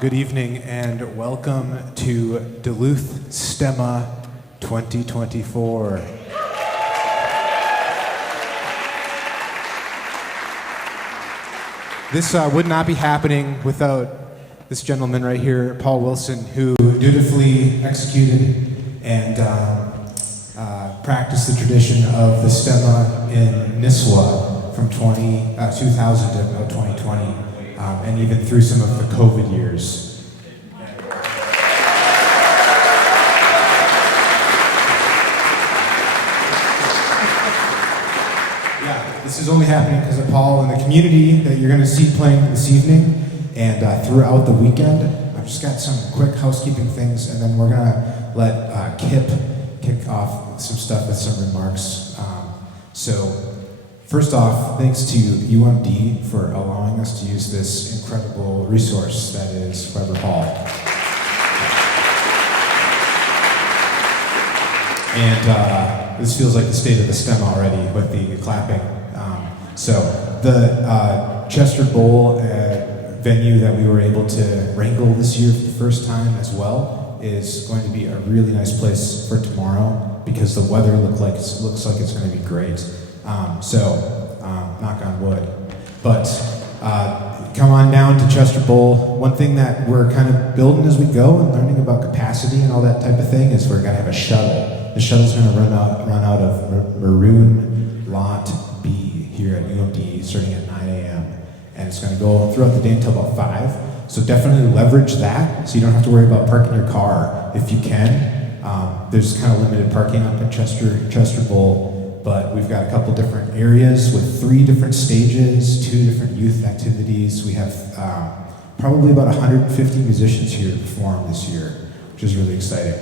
Good evening and welcome to Duluth-stämman 2024. This would not be happening without this gentleman right here, Paul Wilson, who dutifully executed and practiced the tradition of the stemma in Nisswa from 2000 to about 2020, and even through some of the COVID years. This is only happening because of Paul and the community that you're going to see playing this evening and throughout the weekend. I've just got some quick housekeeping things, and then we're going to let Kip kick off some stuff with some remarks. So first off, thanks to UMD for allowing us to use this incredible resource that is Weber Hall. And this feels like the state of the stem already with the clapping. So the Chester Bowl venue that we were able to wrangle this year for the first time as well is going to be a really nice place for tomorrow because the weather looks like it's going to be great. So knock on wood. But come on down to Chester Bowl. One thing that we're kind of building as we go and learning about capacity and all that type of thing is we're going to have a shuttle. The shuttle's going to run out of Maroon Lot B here at UMD starting at 9 a.m. And it's going to go throughout the day until about 5. So definitely leverage that so you don't have to worry about parking your car if you can. There's kind of limited parking up in Chester Bowl, but we've got a couple different areas with 3 different stages, 2 different youth activities. We have probably about 150 musicians here to perform this year, which is really exciting.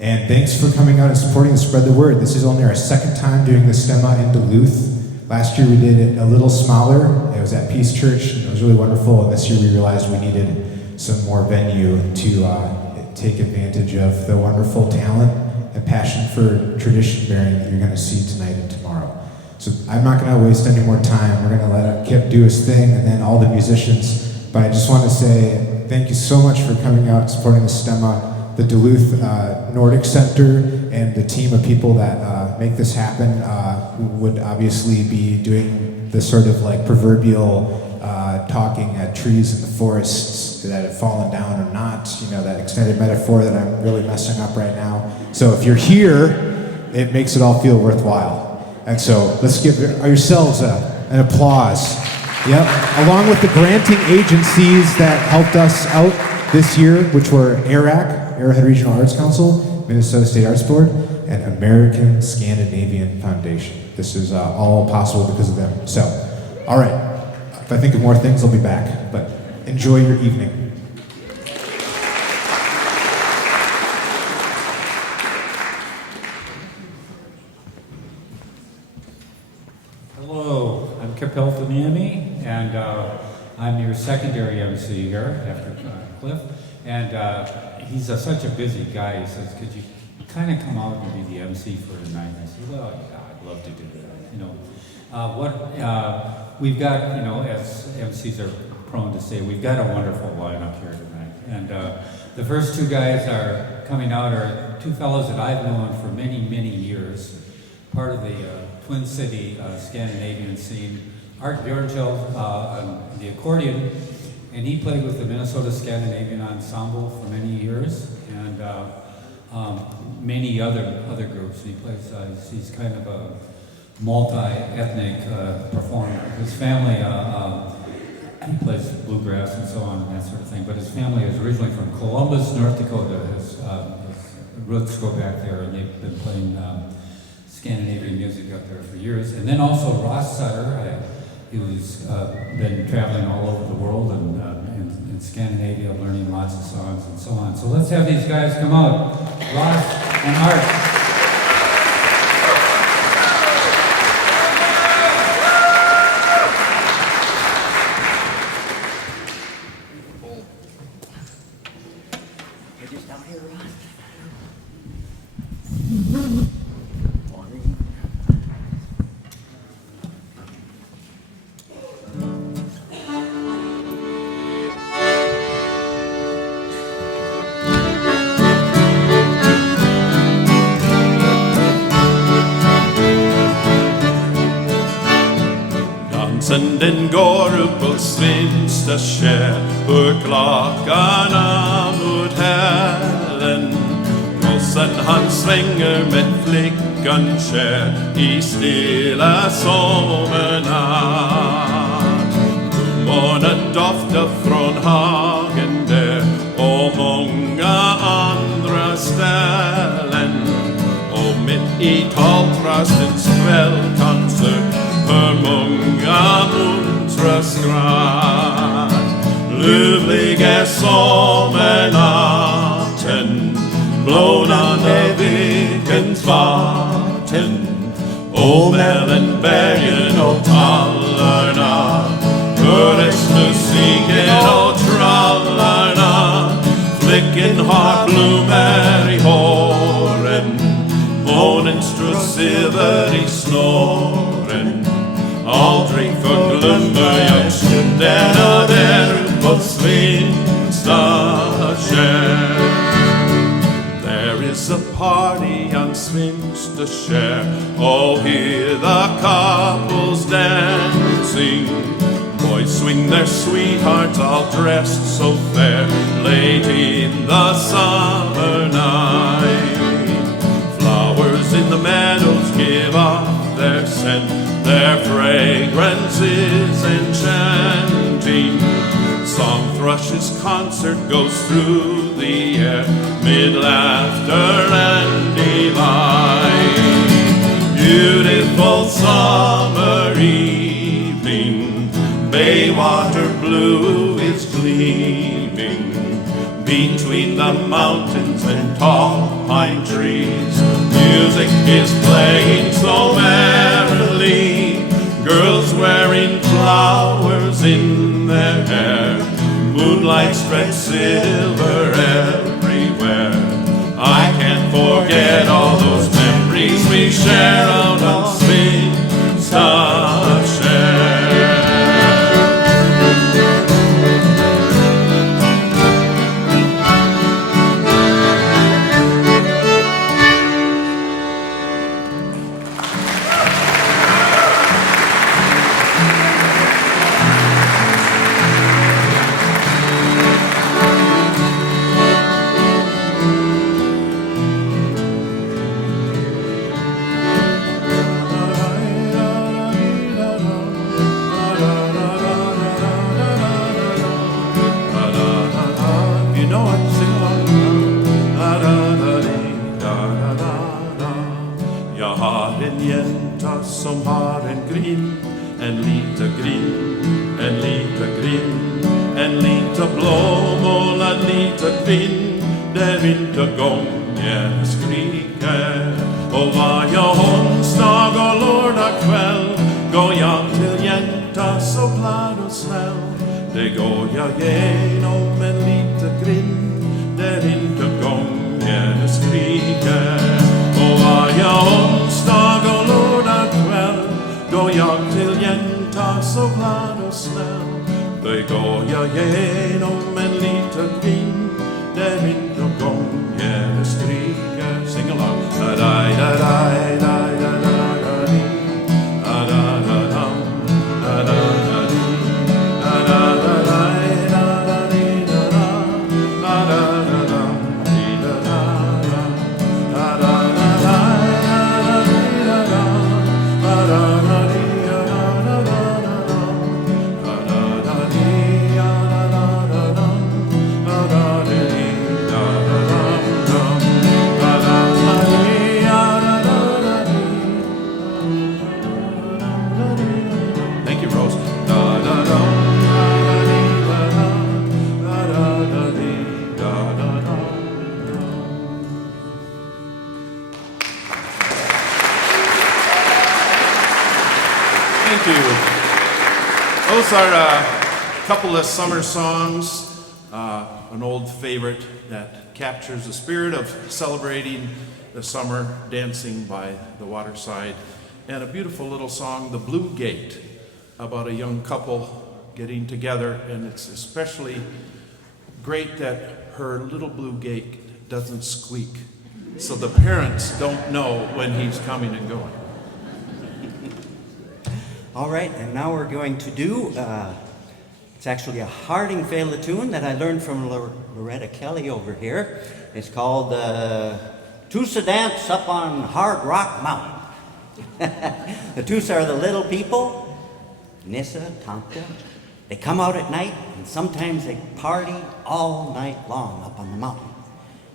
And thanks for coming out and supporting and spread the word. This is only our second time doing the stemma in Duluth. Last year we did it a little smaller. It was at Peace Church, and it was really wonderful. And this year we realized we needed some more venue to take advantage of the wonderful talent and passion for tradition bearing that you're going to see tonight and tomorrow. So I'm not going to waste any more time. We're going to let Kip do his thing and then all the musicians. But I just want to say thank you so much for coming out and supporting the stemma. The Duluth Nordic Center and the team of people that make this happen would obviously be doing the sort of like proverbial talking at trees in the forests that have fallen down or not, you know, that extended metaphor that I'm really messing up right now. So if you're here, it makes it all feel worthwhile. And so let's give yourselves an applause. Yep, along with the granting agencies that helped us out this year, which were Arrowhead Regional Arts Council, Minnesota State Arts Board, and American Scandinavian Foundation. This is all possible because of them. So, all right. If I think of more things, I'll be back. But enjoy your evening. Hello, I'm Kip Elfaniemi, and I'm your secondary MC here after Cliff. And he's such a busy guy. He says, "Could you kind of come out and be the MC for tonight?" And I said, "Well, yeah, I'd love to do that." You know, we've got, you know, as MCs are prone to say, we've got a wonderful lineup here tonight. And the first 2 guys are coming out are 2 fellows that I've known for many, many years, part of the Twin City Scandinavian scene. Art Bjornfeld on the accordion, and he played with the Minnesota Scandinavian Ensemble for many years, and many other groups. He plays. He's kind of a multi-ethnic performer. His family, he plays bluegrass and so on and that sort of thing. But his family is originally from Columbus, North Dakota. His roots go back there, and they've been playing Scandinavian music up there for years. And then also Ross Sutter. Who's been traveling all over the world and in Scandinavia, learning lots of songs and so on. So let's have these guys come out, Ross and Art. Den går upp på svinsta skär ur klakarna mot hälen. Gossen han svänger med flickan kär i stilla sommarnatt. Blommorna doftar från hagen där och många andra ställen. Och mitt i taltrastens kväll kanske hör många muntra skratt. Ljuvlig är sommarnatten, blånande vikens vatten. Och mellan bergen och tallarna höres musiken och trallarna. Flickan har blommor i håren, månen strör silver i snåren. Aldrig förglömmer jag stunderna där på Svinsta skär. There is a party on Svinsta skär. All hear the couples dancing. Boys swing their sweethearts all dressed so fair, late in the summer night. Flowers in the meadows give off their scent, their fragrance is enchanting. Song thrush's concert goes through the air, mid laughter and delight. Beautiful summer evening, Baywater blue is gleaming between the mountains and tall pine trees. Music is playing so merrily, girls wearing flowers in their hair. Moonlight spreads silver everywhere. I can't forget all those memories we share out on Svinsta skär. Som har en grind, en liten grind, en liten grind, en liten blåmålad liten grind, där vintergången skriker. Och varje onsdag och lördag kväll går jag till jänta så glad och snäll. Det går jag genom en liten grind, där vintergången skriker. Och varje onsdag och lördag kväll går jag till jänta så glad och snäll. Då går jag genom en liten vind, där vintergången skriker. Sing along. Thank you. Those are a couple of summer songs, an old favorite that captures the spirit of celebrating the summer, dancing by the waterside, and a beautiful little song, The Blue Gate, about a young couple getting together, and it's especially great that her little blue gate doesn't squeak, so the parents don't know when he's coming and going. All right, and now we're going to do, it's actually a Harding-Fela tune that I learned from Loretta Kelly over here. It's called Tusa Dance Up on Hard Rock Mountain. The Tusa are the little people, Nissa, Tonka. They come out at night, and sometimes they party all night long up on the mountain.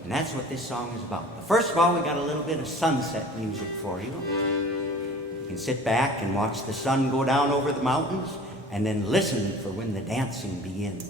And that's what this song is about. But first of all, we got a little bit of sunset music for you. You can sit back and watch the sun go down over the mountains, and then listen for when the dancing begins.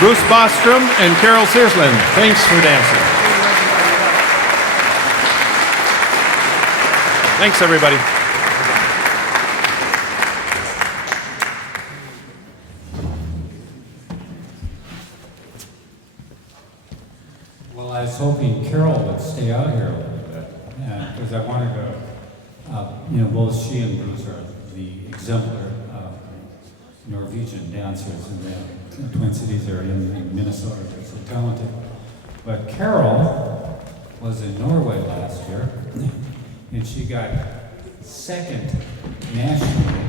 Bruce Bostrom and Carol Searsland, thanks for dancing. Thanks, everybody. Well, I was hoping Carol would stay out here a little bit, because I wanted to, both she and Bruce are the exemplar Norwegian dancers in the Twin Cities area in Minnesota. They're so talented. But Carol was in Norway last year, and she got second nationally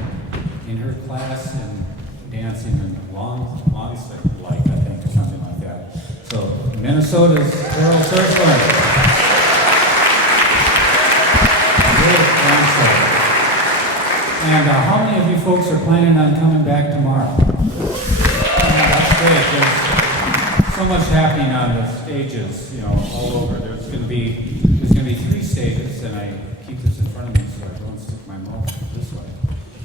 in her class in dancing in long stick light, I think, or something like that. So Minnesota's Carol Searsland. And how many of you folks are planning on coming back tomorrow? That's great. There's so much happening on the stages, all over. There's going to be 3 stages, and I keep this in front of me so I don't stick my mouth this way.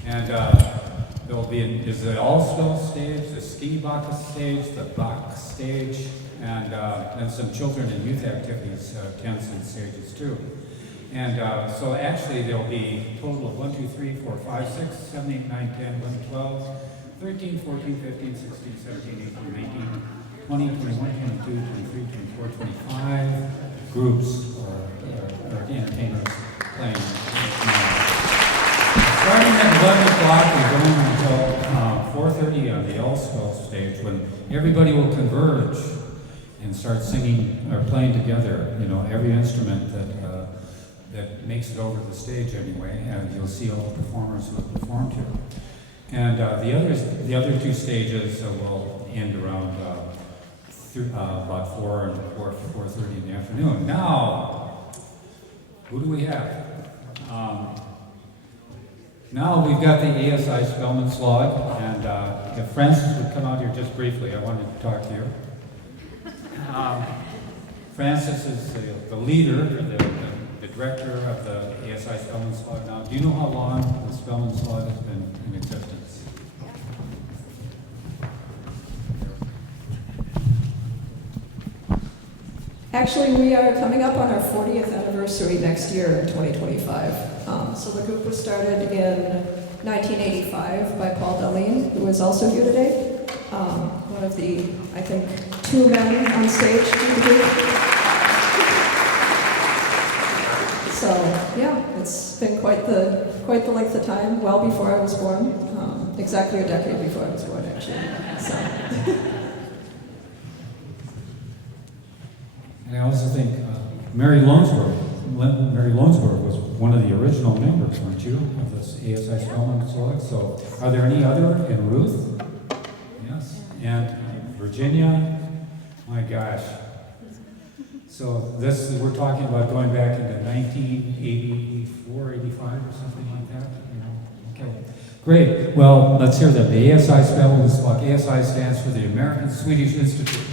And there'll be the Allsville stage, the Ski Bacchus stage, the Bach stage, and some children and youth activities, tents and stages too. And so actually there'll be a total of 1, 2, 3, 4, 5, 6, 7, 8, 9, 10, 11, 12, 13, 14, 15, 16, 17, 18, 19, 20, 21, 22, 23, 24, 25 groups or entertainers playing. Starting at 11 o'clock and going until 4:30 on the Elspell stage, when everybody will converge and start singing or playing together. You know, every instrument that makes it over the stage anyway, and you'll see all the performers who have performed here. And the other two stages will end around about 4:30 in the afternoon. Now, who do we have? Now we've got the ASI Spellman Slog, and if Francis would come out here just briefly, I wanted to talk to you. Francis is the leader, the director of the ASI Spellman Slog now. Do you know how long the Spellman Slog has been in existence? Actually, we are coming up on our 40th anniversary next year in 2025. So the group was started in 1985 by Paul Darlene, who is also here today. One of the, I think, 2 men on stage in the group. So yeah, it's been quite the length of time. Well before I was born, exactly a decade before I was born, actually. So. And I also think Mary Lonesborough was one of the original members, weren't you, of this ASI Spellman Slog? So are there any other? And Ruth? Yes. And Virginia? My gosh. So we're talking about going back into 1984, 85 or something like that? You know? Okay. Great. Well, let's hear them. The ASI Spellman Slog. ASI stands for the American Swedish Institute.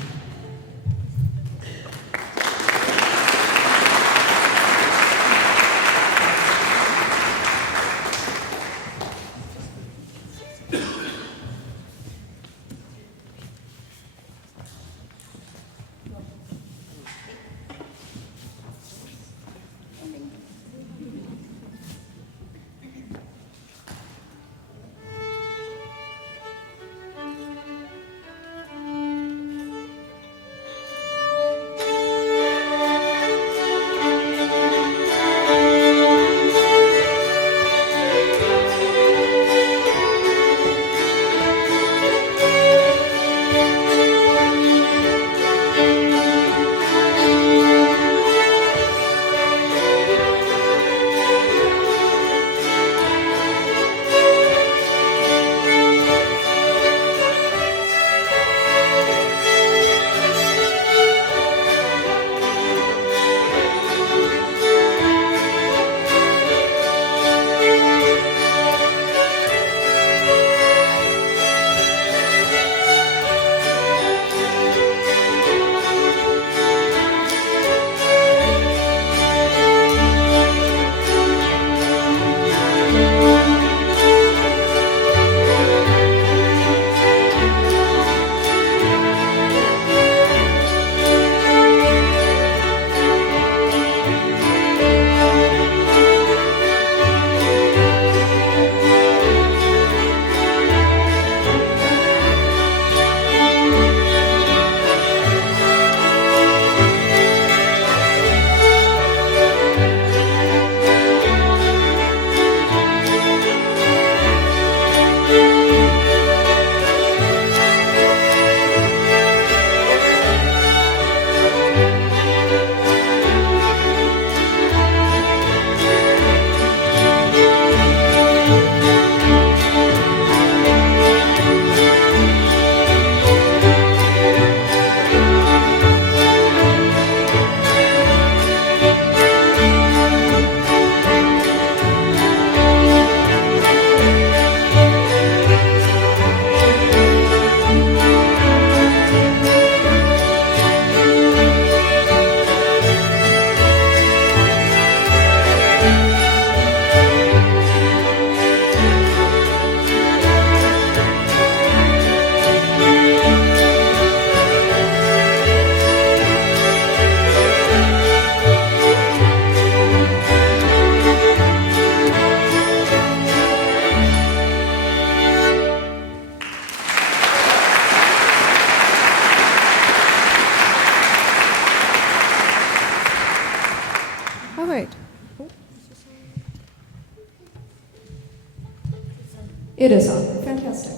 It is on. Fantastic.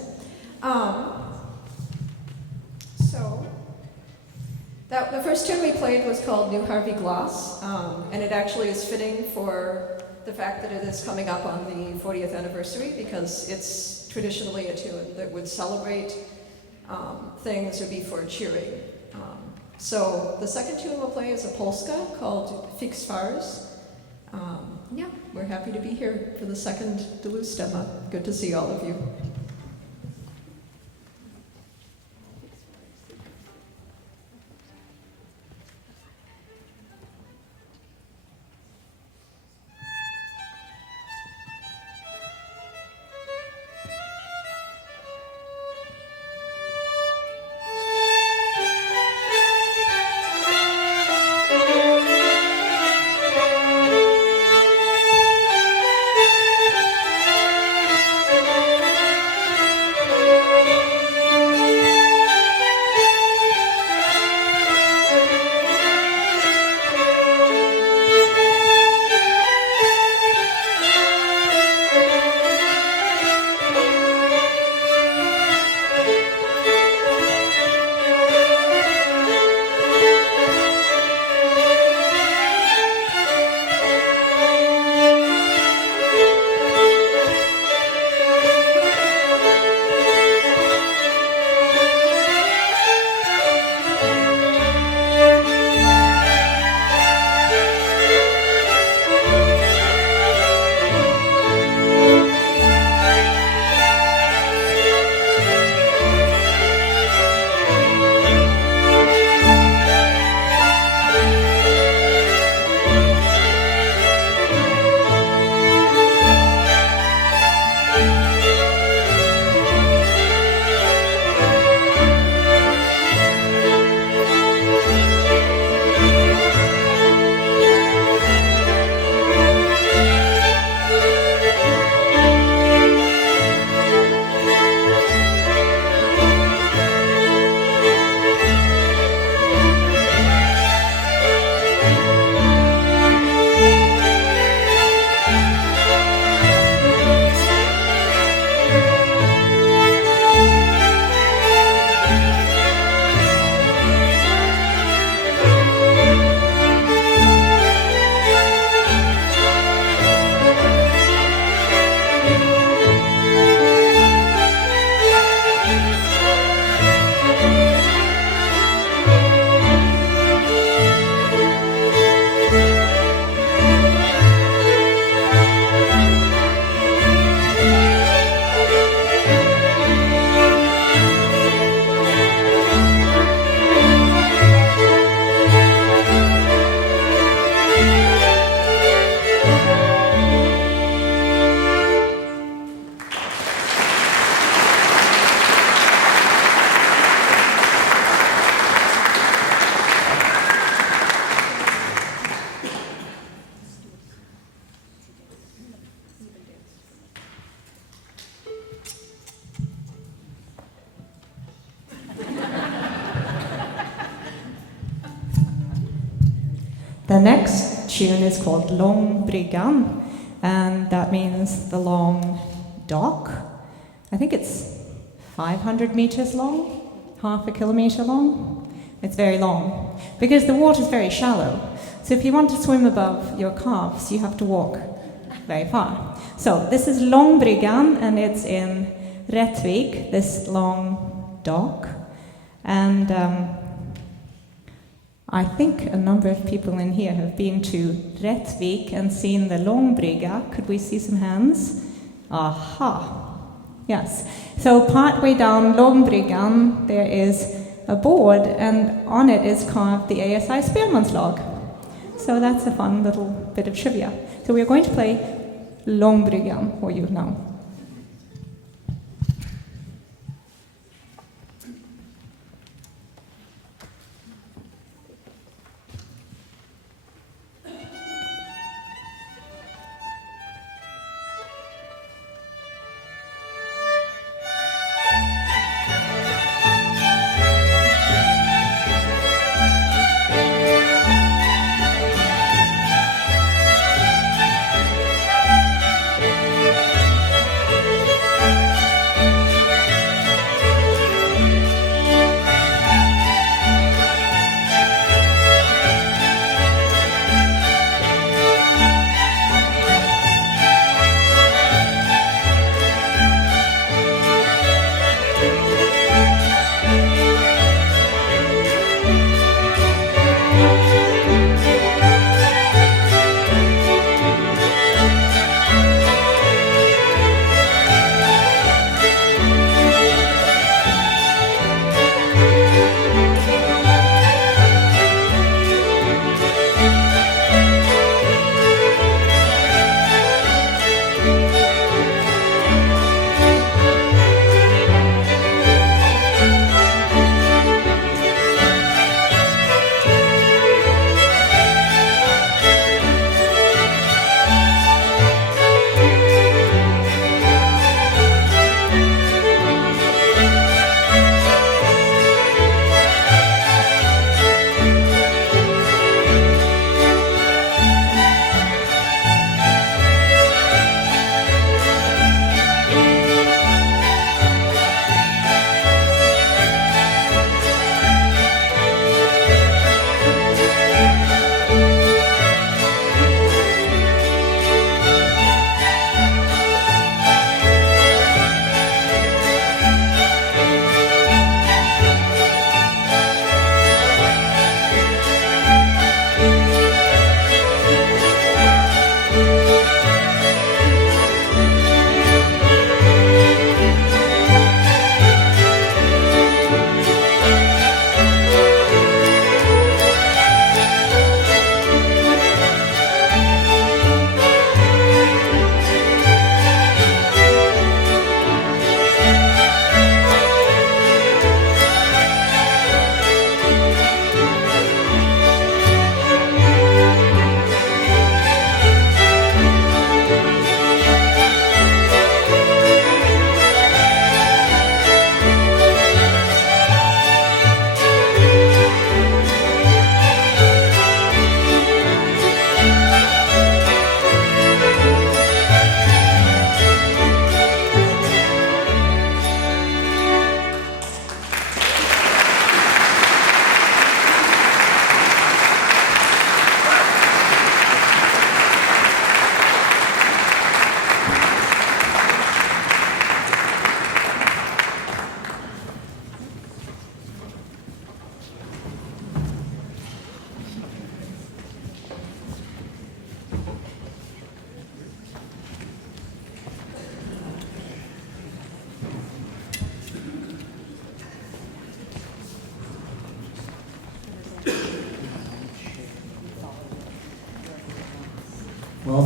So, the first tune we played was called New Harvey Gloss, and it actually is fitting for the fact that it is coming up on the 40th anniversary, because it's traditionally a tune that would celebrate things or be for cheering. So the second tune we'll play is a polska called Fix Fars. Yeah, we're happy to be here for the second Duluth-stämman. Good to see all of you. The next tune is called Långbryggan, and that means the long dock. I think it's 500 meters long, half a kilometer long. It's very long because the water is very shallow. So if you want to swim above your calves, you have to walk very far. So this is Långbryggan, and it's in Rättvik, this long dock. And I think a number of people in here have been to Rättvik and seen the Långbrygga. Could we see some hands? Aha. Yes. So partway down Långbryggan, there is a board, and on it is carved the ASI Spelmanslag. So that's a fun little bit of trivia. So we're going to play Långbryggan for you now.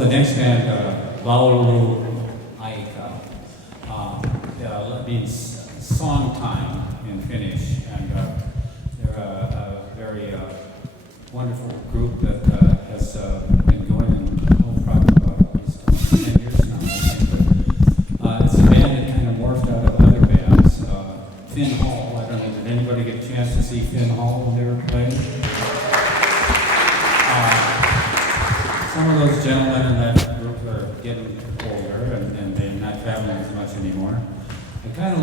the next band, Laulu Aika, means song time in Finnish, and they're a very wonderful group that has been going probably about at least 10 years now, I think. But, it's a band that kind of morphed out of other bands. Finn Hall, I don't know, did anybody get a chance to see Finn Hall when they were playing? Some of those gentlemen in that group are getting older and they're not traveling as much anymore. And kind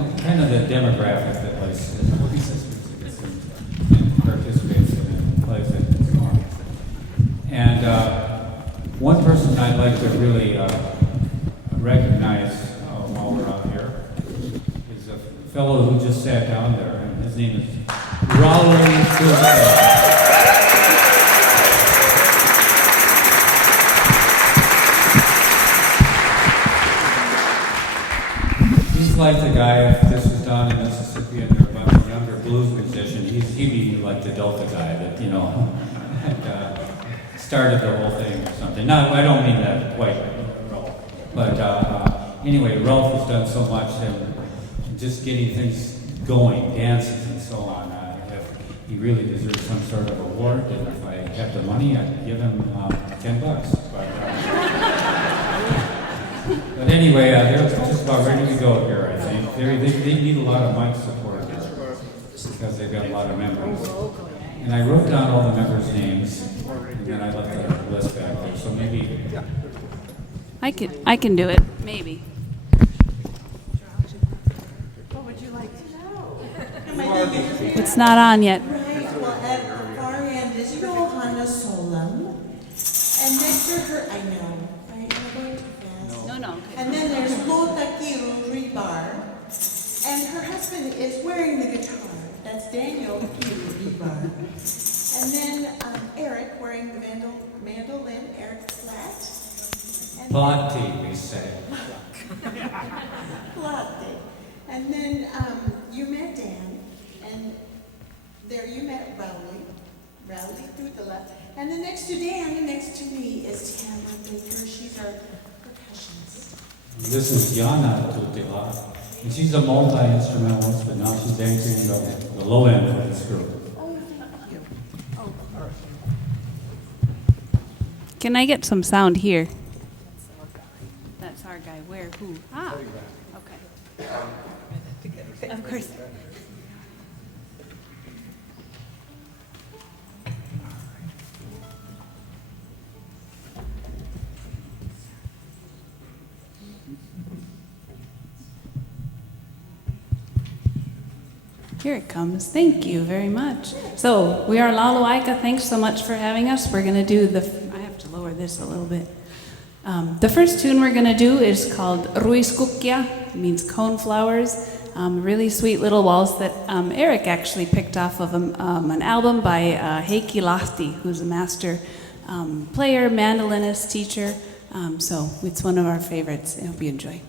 of the demographic that plays and participates in and plays it and so on. And one person I'd like to really recognize while we're out here is a fellow who just sat down there, and his name is Raul Silva. He's like the guy, if this was down in Mississippi and there was a younger blues musician, he'd be like the Delta guy that, had, started the whole thing or something. No, I don't mean that quite, Ralph. But anyway, Ralph has done so much and just getting things going, dances and so on. He really deserves some sort of award, and if I had the money, I'd give him $10. But anyway, they're just about ready to go here, I think. They need a lot of mic support here because they've got a lot of members. And I wrote down all the members' names, and then I left the list back there. So maybe I can do it, maybe. What would you like to know? It's not on yet. Right, well, at the far end is Johanna Solem. And next to her, I know, right? Am I going too fast? No. And then there's Lotakiru Ribar. And her husband is wearing the guitar. That's Daniel Kiru Ribar. And then Eric wearing the mandolin, Eric Platt. Plati, we say. Latte. And then you met Dan, and there you met Rowley Tutala. And then next to Dan and next to me is Tamara Baker. She's our percussionist. This is Yana Tutila, and she's a multi-instrumentalist, but now she's anchoring the low end of this group. Oh, thank you. Oh, Can I get some sound here? That's our guy. Where? Who? Ah, okay. Of course. Here it comes. Thank you very much. So we are Laulu Aika. Thanks so much for having us. We're going to do I have to lower this a little bit. The first tune we're going to do is called Ruiskukkia. It means coneflowers. Really sweet little waltz that Eric actually picked off of an album by Heikki Lahti, who's a master player, mandolinist, teacher. So it's one of our favorites. I hope you enjoy.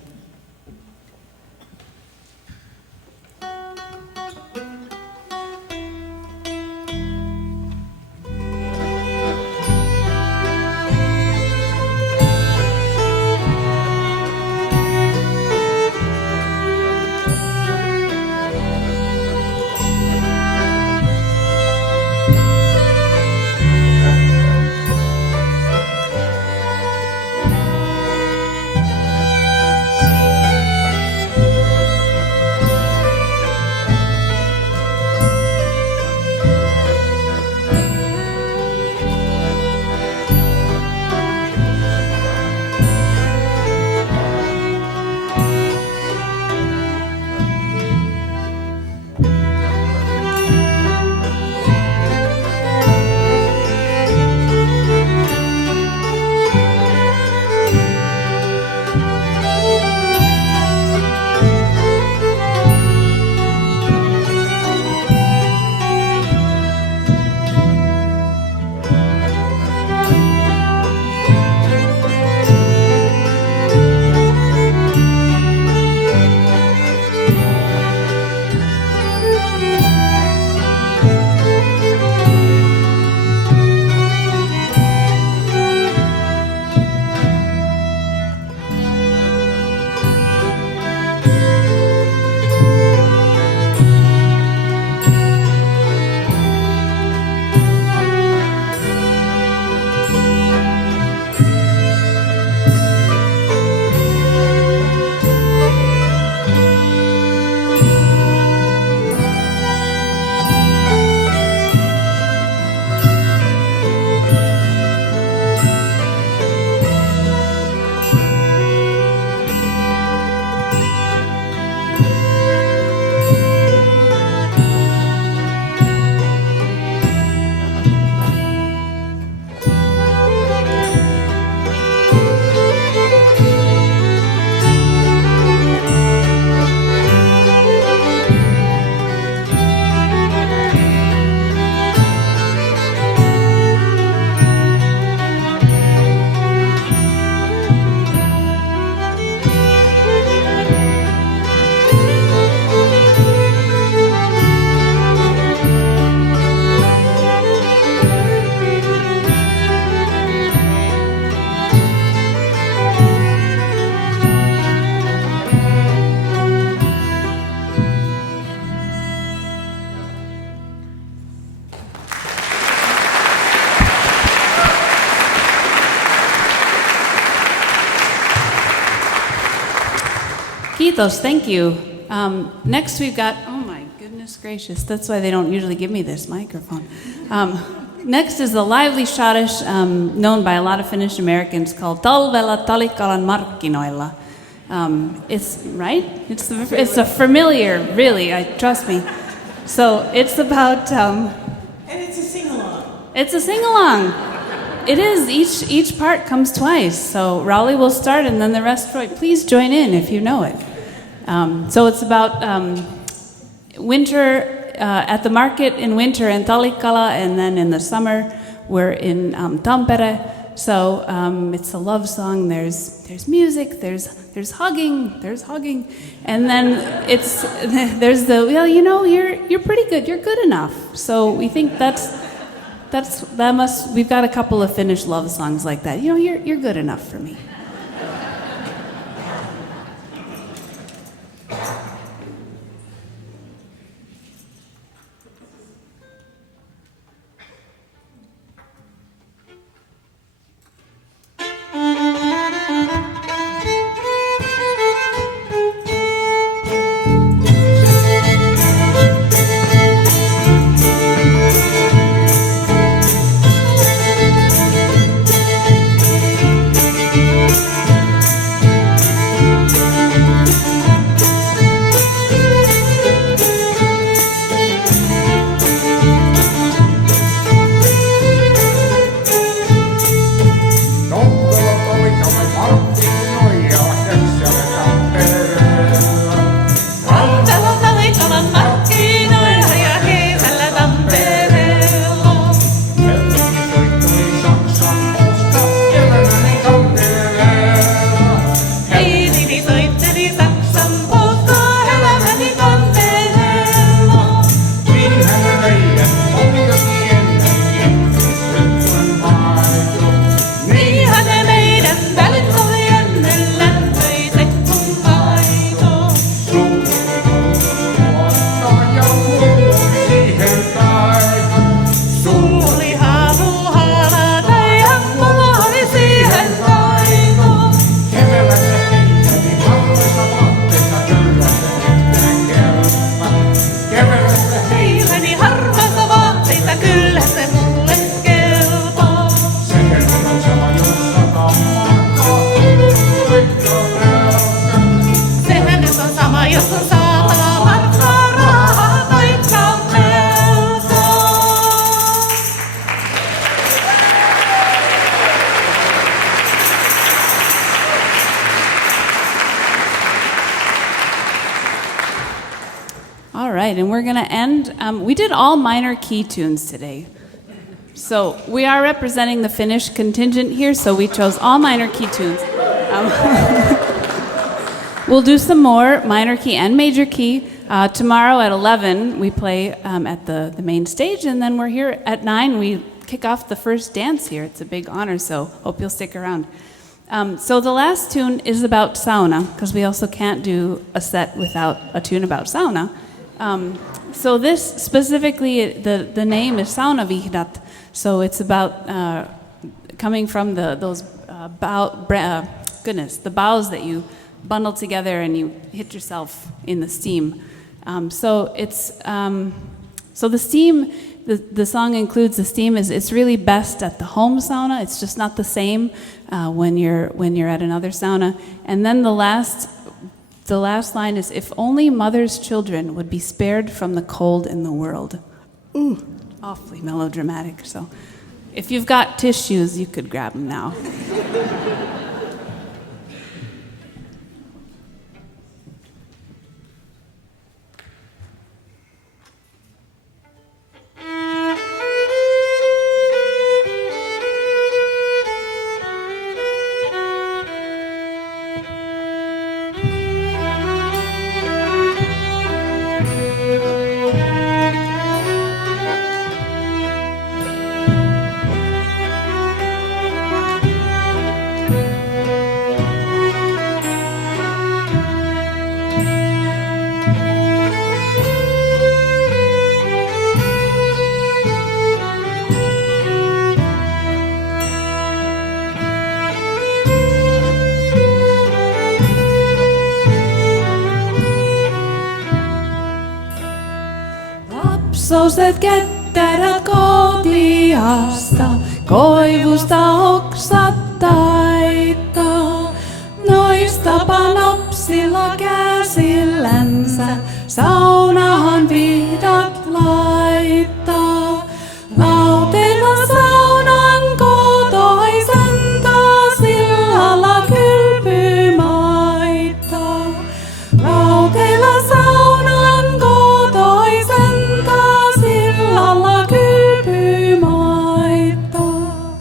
Kiitos, thank you. Next we've got, oh my goodness gracious, that's why they don't usually give me this microphone. Next is the lively schottish, known by a lot of Finnish Americans, called Talvella Talikalan markkinoilla. It's right. It's a familiar, really. Trust me. So it's about. And it's a sing-along. It's a sing-along. It is. Each part comes twice. So Rowley will start, and then the rest. Please join in if you know it. So it's about winter at the market in winter in Talikala, and then in the summer we're in Tampere. So it's a love song. There's music. There's hugging, and then there's the you're pretty good, you're good enough. So we think we've got a couple of Finnish love songs like that. You're good enough for me. And we're going to end. We did all minor key tunes today. So we are representing the Finnish contingent here, so we chose all minor key tunes. We'll do some more minor key and major key. Tomorrow at 11, we play at the main stage, and then we're here at 9. We kick off the first dance here. It's a big honor, so hope you'll stick around. So the last tune is about sauna, because we also can't do a set without a tune about sauna. So this specifically, the name is Saunavihdat. So it's about coming from the boughs that you bundle together and you hit yourself in the steam. So the steam, the song includes the steam. It's really best at the home sauna. It's just not the same when you're at another sauna. And then the last line is, if only mother's children would be spared from the cold in the world. Ooh, awfully melodramatic. So if you've got tissues, you could grab them now. Sosset ketterät kotiasta, koivusta oksat taittaa. Noistapa napsilla käsillänsä, saunahan vihdat laittaa. Lauteella saunan kotoisen taas illalla kylpy maittaa. Lauteella saunan kotoisen taas illalla kylpy maittaa.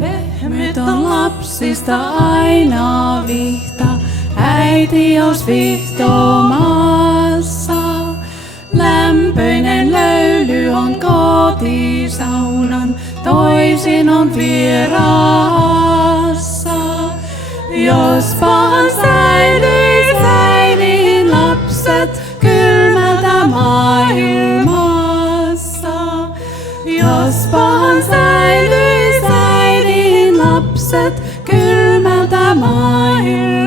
Pehmyt on lapsista aina vihta, äiti jos vihtomassa. Lämpöinen löyly on kotisaunan, toisin on vieraassa. Jospahan säilyis äidin lapset kylmältä maailmassa. Jospahan säilyis äidin lapset kylmältä maailmassa.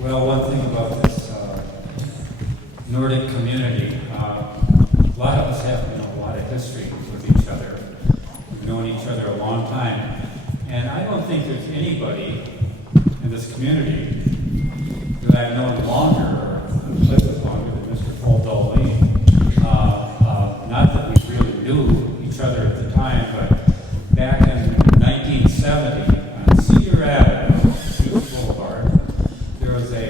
Well, one thing about this Nordic community, a lot of us have a lot of history with each other. We've known each other a long time. And I don't think there's anybody in this community that I've known longer or lived with longer than Mr. Foldoley. Not that we really knew each other at the time, but back in 1970 on Cedar Avenue, Duluth Boulevard, there was a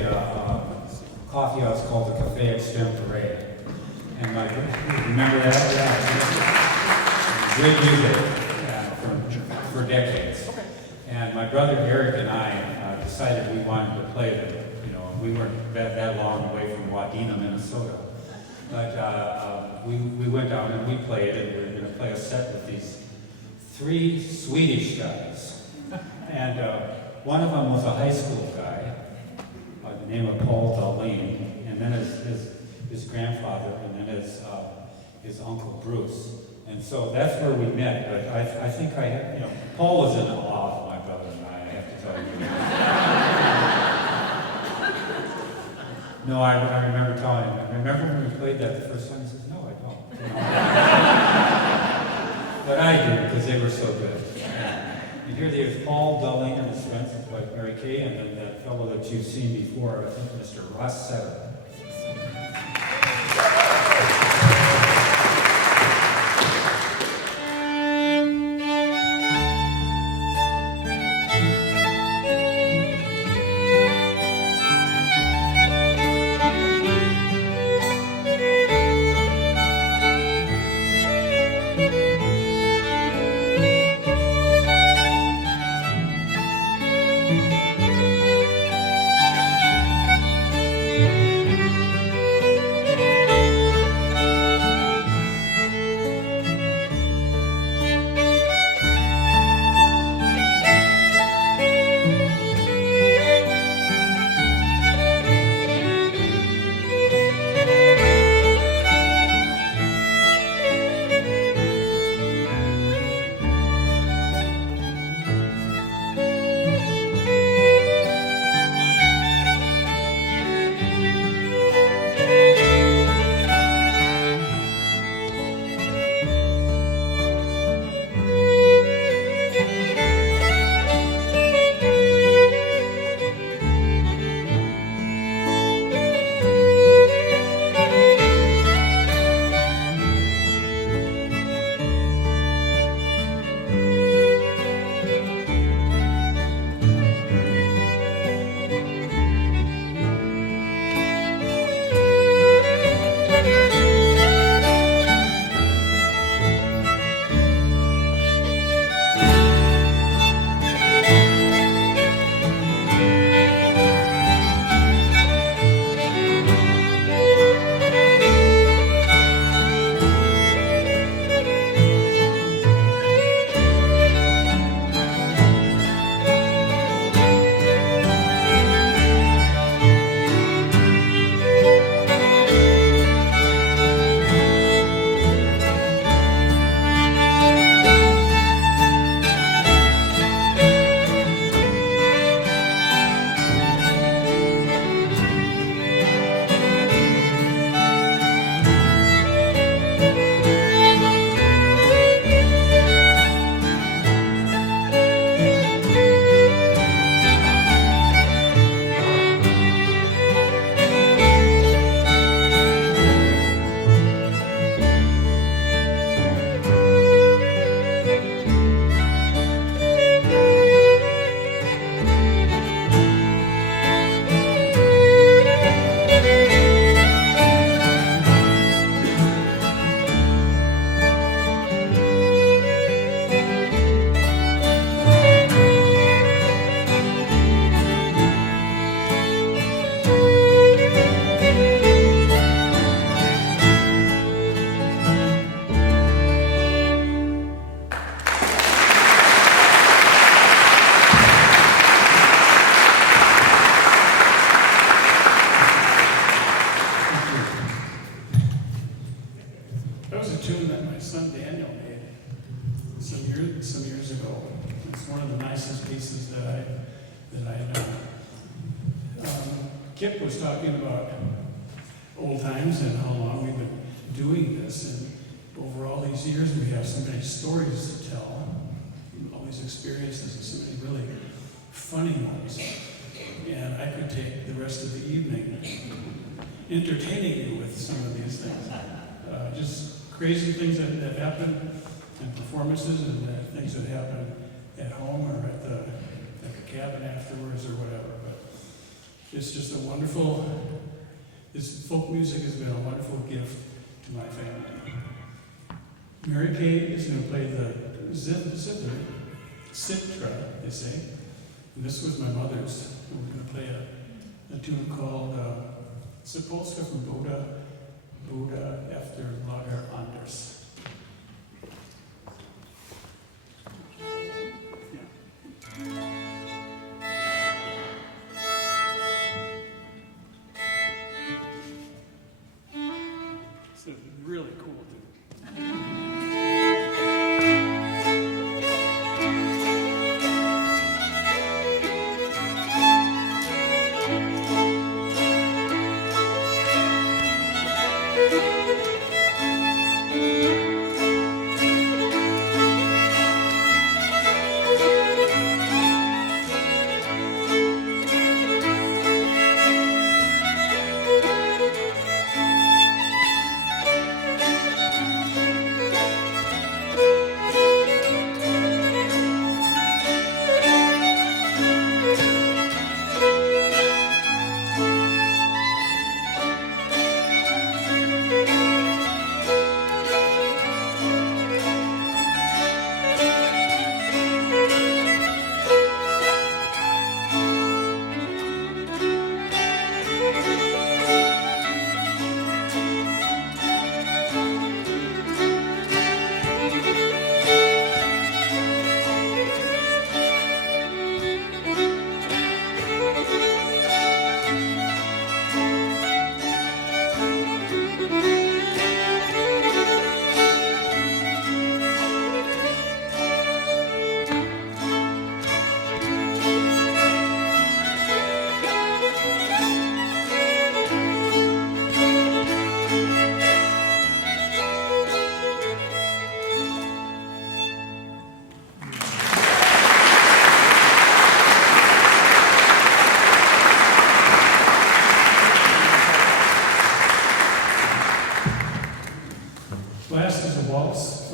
coffee house called the Cafe Extempore. And remember that? Yeah. Great music for decades. And my brother Eric and I decided we wanted to play them. We weren't that long away from Wadena, Minnesota. But we went down and we played, and we were going to play a set with these three Swedish guys. And one of them was a high school guy by the name of Paul Darlene, and then his grandfather, and then his uncle Bruce. And so that's where we met. But I think Paul was in awe of my brother and I have to tell you. No, I remember telling him. I remember when we played that the first time. He says, "No, I don't." But I did because they were so good. And here there's Paul Darlene and his friends, his wife Mary Kay, and then that fellow that you've seen before, I think Mr. Ross Setter. some years ago. It's one of the nicest pieces that I have done. Kip was talking about old times and how long we've been doing this, and over all these years we have so many stories to tell, all these experiences and so many really funny ones. And I could take the rest of the evening entertaining you with some of these things. Just crazy things that happen in performances, and things that happen at home or at the cabin afterwards or whatever. But it's just a wonderful, this folk music has been a wonderful gift to my family. Mary Kay is going to play the zither, citra, they say. And this was my mother's. We're going to play a tune called Sepolska from Buda efter Lager Anders. Yeah.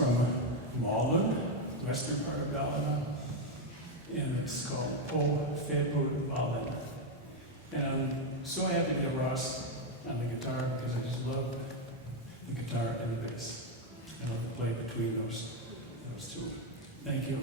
from Malden, western part of Ballina, and it's called Po February Ballin. And I'm so happy to have Ross on the guitar because I just love the guitar and the bass. I love to play between those two. Thank you.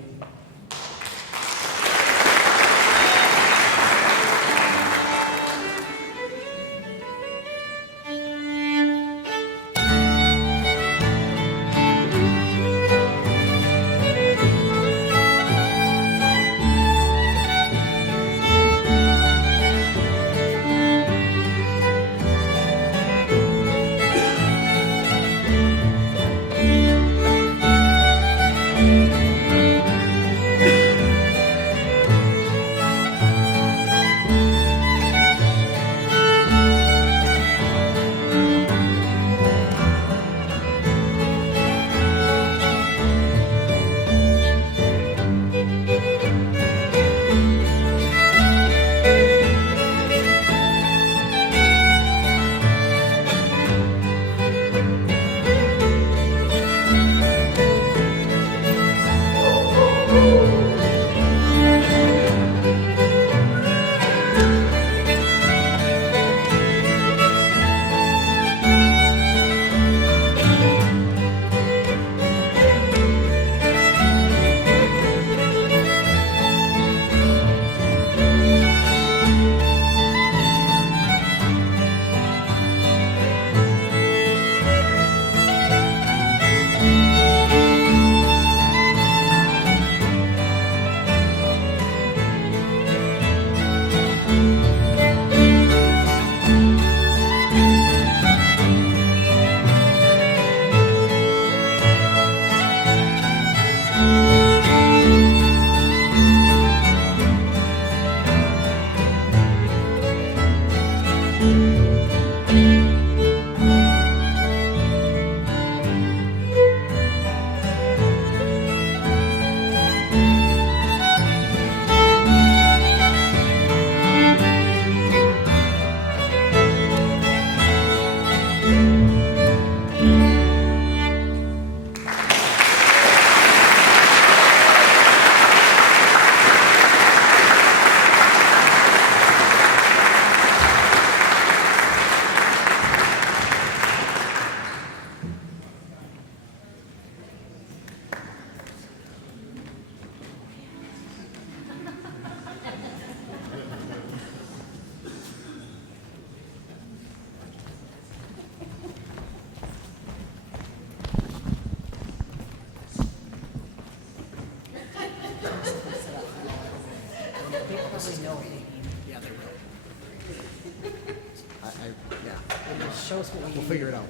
We'll figure it out.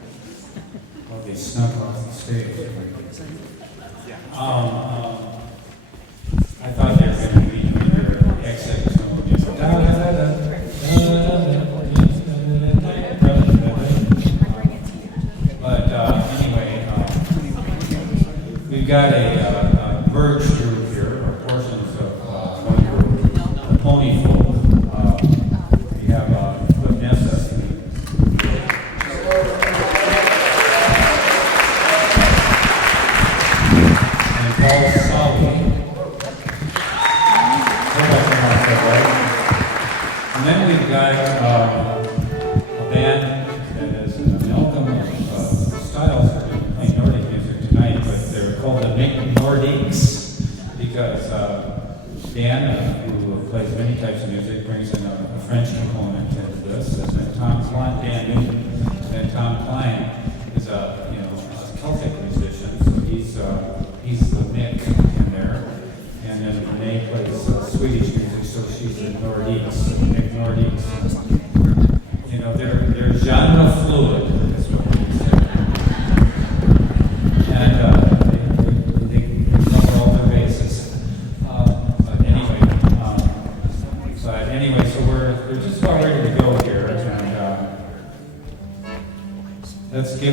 Oh, they snuck off the stage. I thought they were going to be doing their exit tone. But anyway, we've got a birch group here, or portions of one group, a pony folk. We have Vanessa. And then we've got a band that is an amalgam of styles. We're going to play Nordic music tonight, but they're called the Nordiques because Dan, who plays many types of music, brings in a French component into this. And then Tom Klein, Dan Newton, and Tom Klein is a Celtic musician, so he's the Mick in there. And then Renee plays Swedish music, so she's the Nordiques, Mick Nordiques. They're genre fluid, is what we say. And they cover all their bases. But anyway, so we're just about ready to go here. And let's get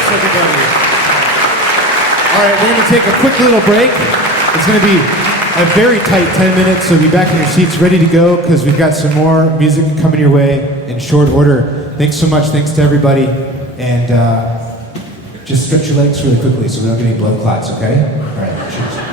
Thanks, everybody. All right, we're going to take a quick little break. It's going to be a very tight 10 minutes, so be back in your seats ready to go because we've got some more music coming your way in short order. Thanks so much. Thanks to everybody. And just stretch your legs really quickly so we don't get any blood clots, okay? All right, cheers.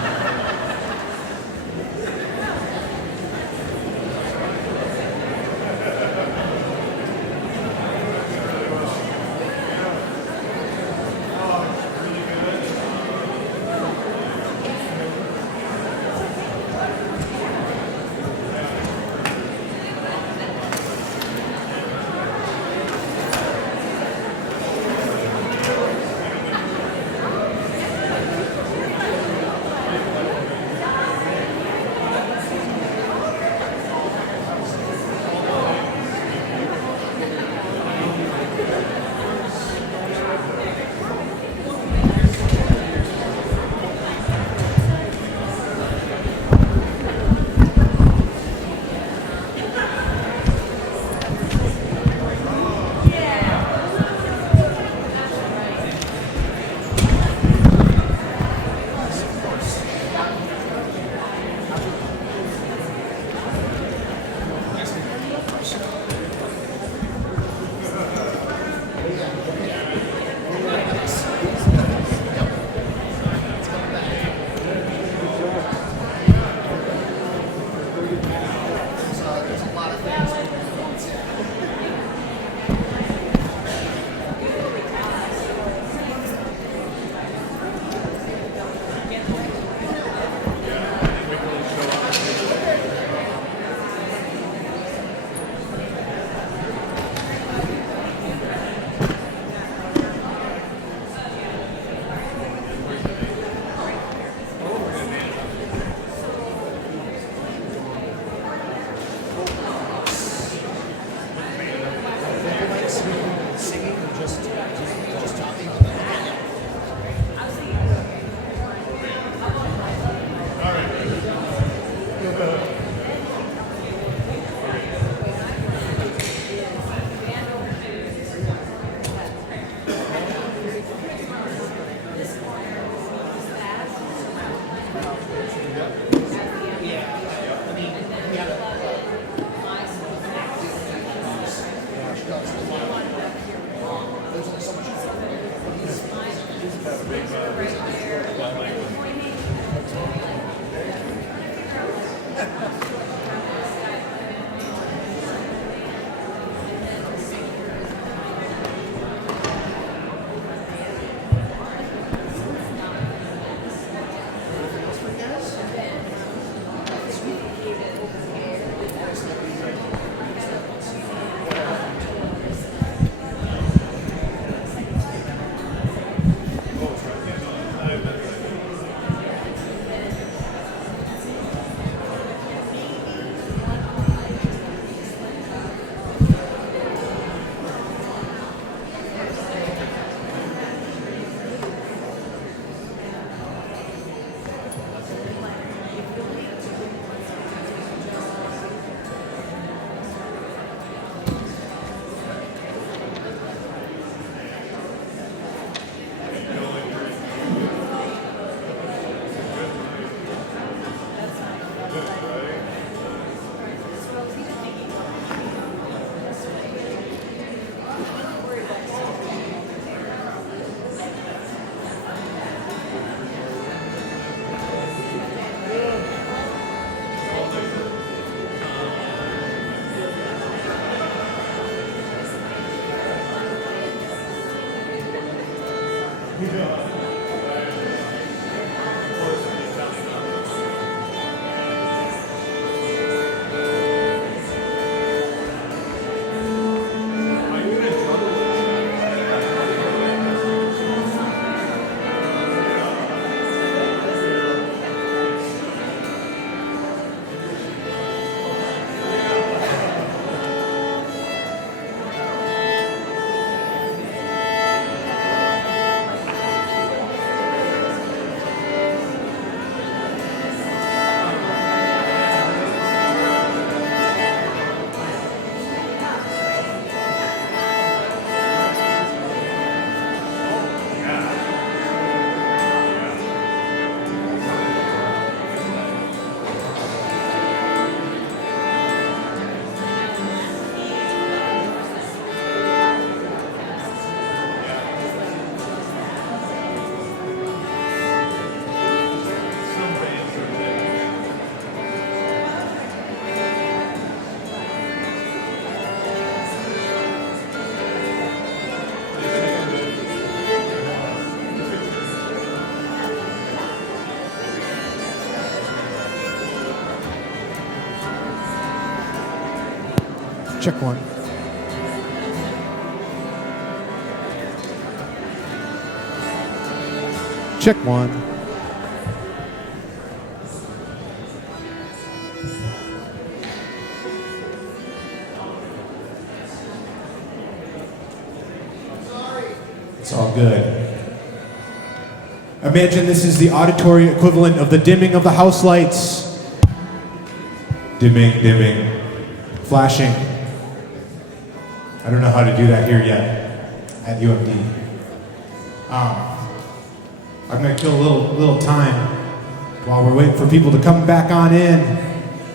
Check one. Check one. It's all good. Imagine this is the auditory equivalent of the dimming of the house lights. Dimming, dimming, flashing. I don't know how to do that here yet at UMD. I'm going to kill a little time while we're waiting for people to come back on in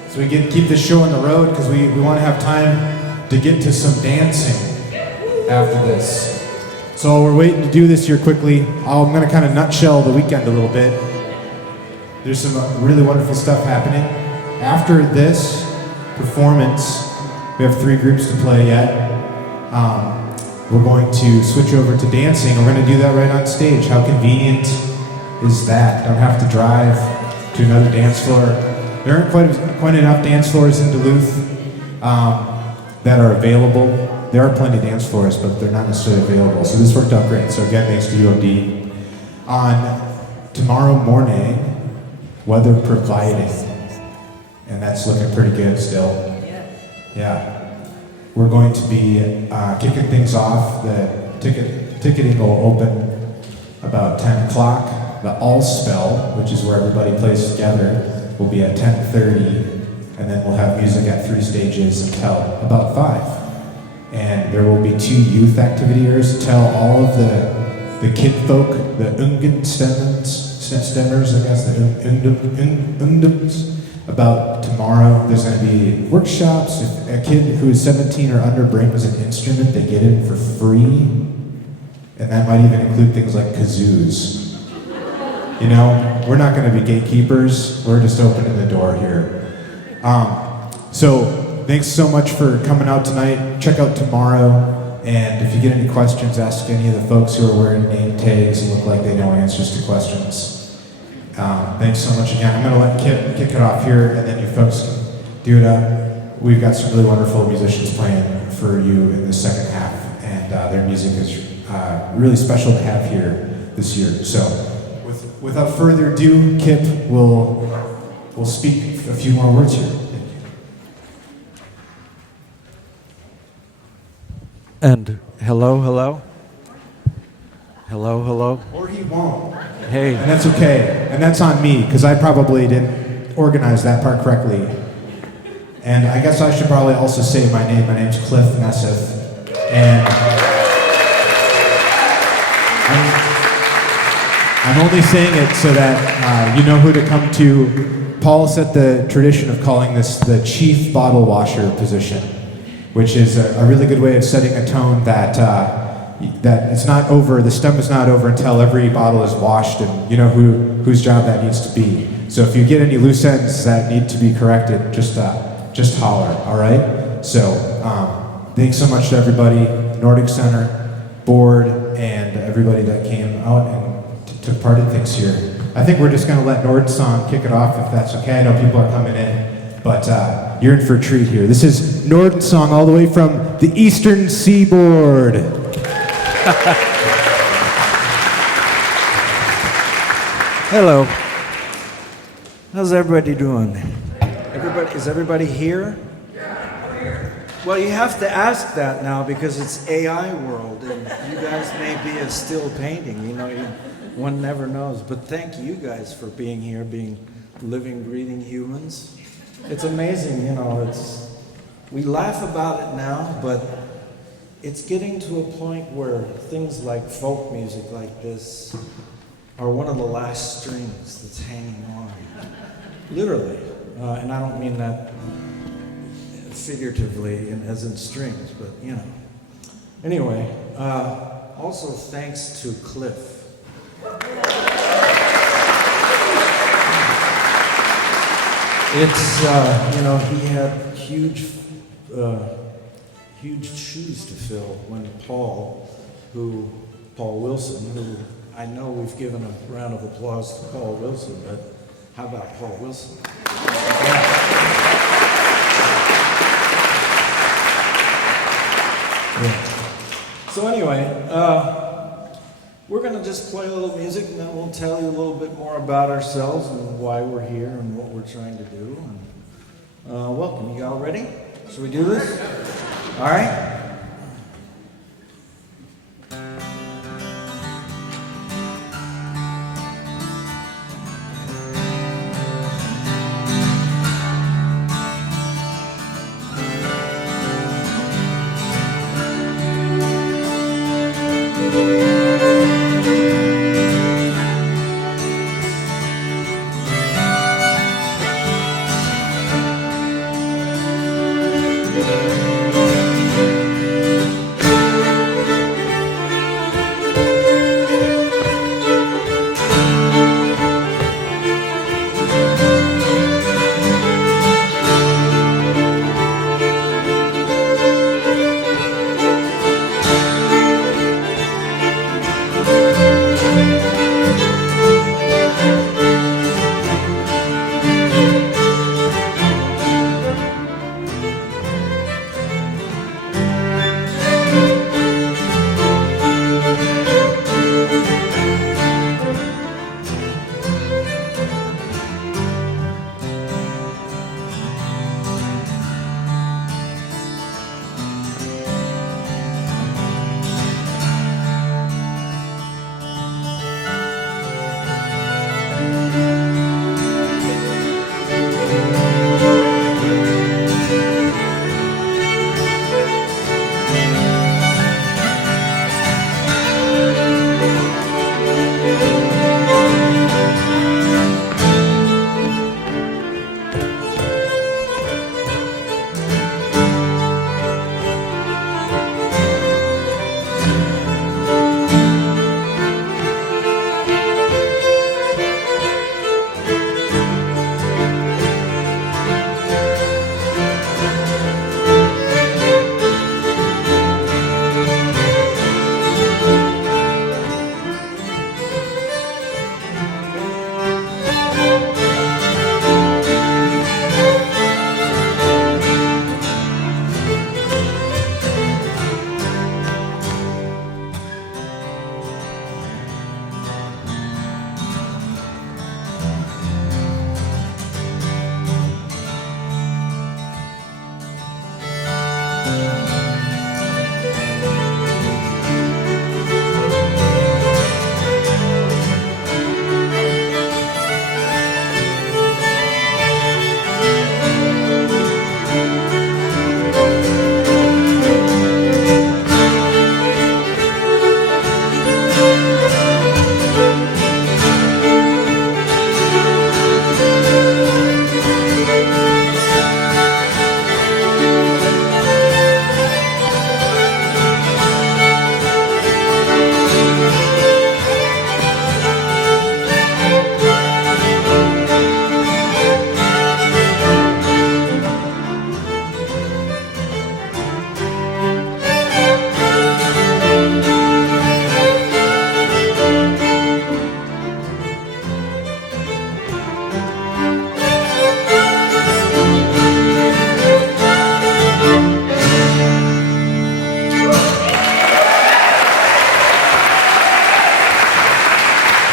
so we can keep this show on the road because we want to have time to get to some dancing after this. So we're waiting to do this here quickly. I'm going to kind of nutshell the weekend a little bit. There's some really wonderful stuff happening. After this performance, we have 3 groups to play yet. We're going to switch over to dancing. We're going to do that right on stage. How convenient is that? Don't have to drive to another dance floor. There aren't quite enough dance floors in Duluth that are available. There are plenty of dance floors, but they're not necessarily available. So this worked out great. So again, thanks to UMD. On tomorrow morning, weather providing. And that's looking pretty good still. Yeah. We're going to be kicking things off. The ticketing will open about 10 o'clock. The All Spell, which is where everybody plays together, will be at 10:30. And then we'll have music at 3 stages until about 5. And there will be 2 youth activity areas. Tell all of the kid folk, the stemmers, I guess, the undums, about tomorrow. There's going to be workshops. If a kid who is 17 or under brings an instrument, they get in for free. And that might even include things like kazoos. You know, we're not going to be gatekeepers. We're just opening the door here. So thanks so much for coming out tonight. Check out tomorrow. And if you get any questions, ask any of the folks who are wearing name tags and look like they know answers to questions. Thanks so much again. I'm going to let Kip kick it off here, and then you folks can do it up. We've got some really wonderful musicians playing for you in the second half, and their music is really special to have here this year. So without further ado, Kip will speak a few more words here. Thank you. And hello. Or he won't. Hey. And that's okay. And that's on me, because I probably didn't organize that part correctly. And I guess I should probably also say my name. My name's Cliff Nesseth. And I'm only saying it so that you know who to come to. Paul set the tradition of calling this the chief bottle washer position, which is a really good way of setting a tone that it's not over, the stem is not over until every bottle is washed, and you know whose job that needs to be. So if you get any loose ends that need to be corrected, just holler, all right? So thanks so much to everybody, Nordic Center, board, and everybody that came out and took part in things here. I think we're just going to let Nordsong kick it off if that's okay. I know people are coming in, but you're in for a treat here. This is Nordsong all the way from the Eastern Seaboard. Hello. How's everybody doing? Is everybody here? Well, you have to ask that now because it's AI world, and you guys may be a still painting. You know, one never knows. But thank you guys for being here, being living, breathing humans. It's amazing, you know. We laugh about it now, but it's getting to a point where things like folk music like this are one of the last strings that's hanging on, literally. And I don't mean that figuratively as in strings, but you know. Anyway, also thanks to Cliff. It's, you know, he had huge shoes to fill when Paul Wilson, who I know we've given a round of applause to Paul Wilson, but how about Paul Wilson? Yeah. So anyway, we're going to just play a little music, and then we'll tell you a little bit more about ourselves and why we're here and what we're trying to do. And, welcome. You all ready? Should we do this? All right.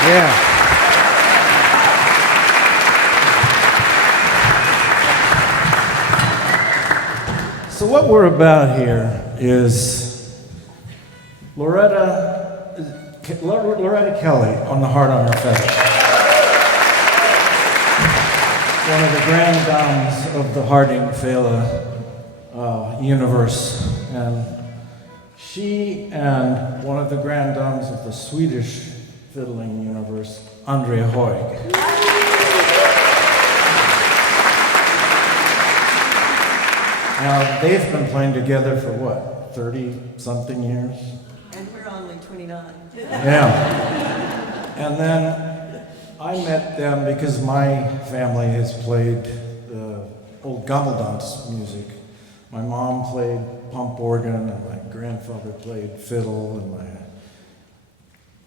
Yeah. So what we're about here is Loretta Kelly on the Heart on Her Face. One of the grand dames of the Harding Fela universe. And she and one of the grand dames of the Swedish fiddling universe, Andrea Hoig. Now, they've been playing together for what, 30-something years? And we're only 29. Yeah. And then I met them because my family has played the old Gammeldans music. My mom played pump organ, and my grandfather played fiddle, and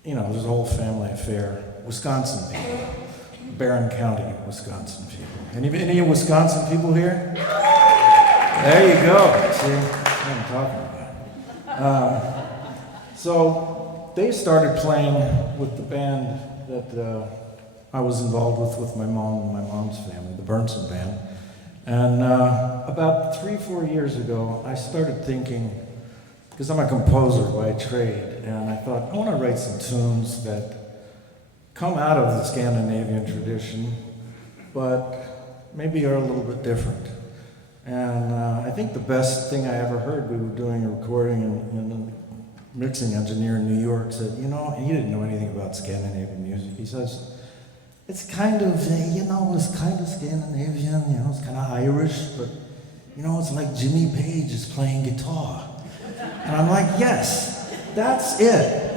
it was a whole family affair. Wisconsin people, Barron County, Wisconsin people. Any Wisconsin people here? There you go. See what I'm talking about. So they started playing with the band that I was involved with my mom and my mom's family, the Burnson Band. And about 3-4 years ago, I started thinking, because I'm a composer by trade, and I thought, I want to write some tunes that come out of the Scandinavian tradition, but maybe are a little bit different. And I think the best thing I ever heard, we were doing a recording, and the mixing engineer in New York said, you know, and he didn't know anything about Scandinavian music. He says, it's kind of, it's kind of Scandinavian, it's kind of Irish, but, it's like Jimmy Page is playing guitar. And I'm like, yes, that's it.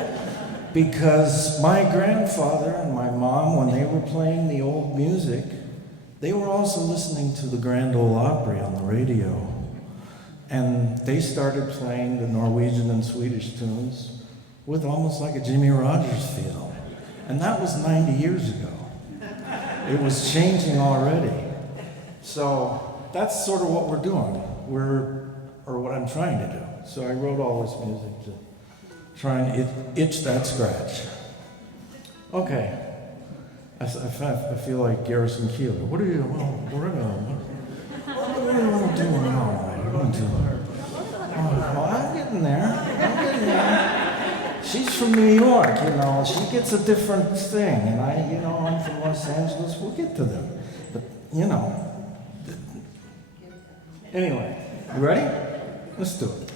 Because my grandfather and my mom, when they were playing the old music, they were also listening to the Grand Ole Opry on the radio. And they started playing the Norwegian and Swedish tunes with almost like a Jimmy Rogers feel. And that was 90 years ago. It was changing already. So that's sort of what we're doing, or what I'm trying to do. So I wrote all this music to try and itch that scratch. Okay. I feel like Garrison Keillor. What do you want to do now? Well, I'm getting there. She's from New York, She gets a different thing, and I'm from Los Angeles. We'll get to them, but Anyway, you ready? Let's do it.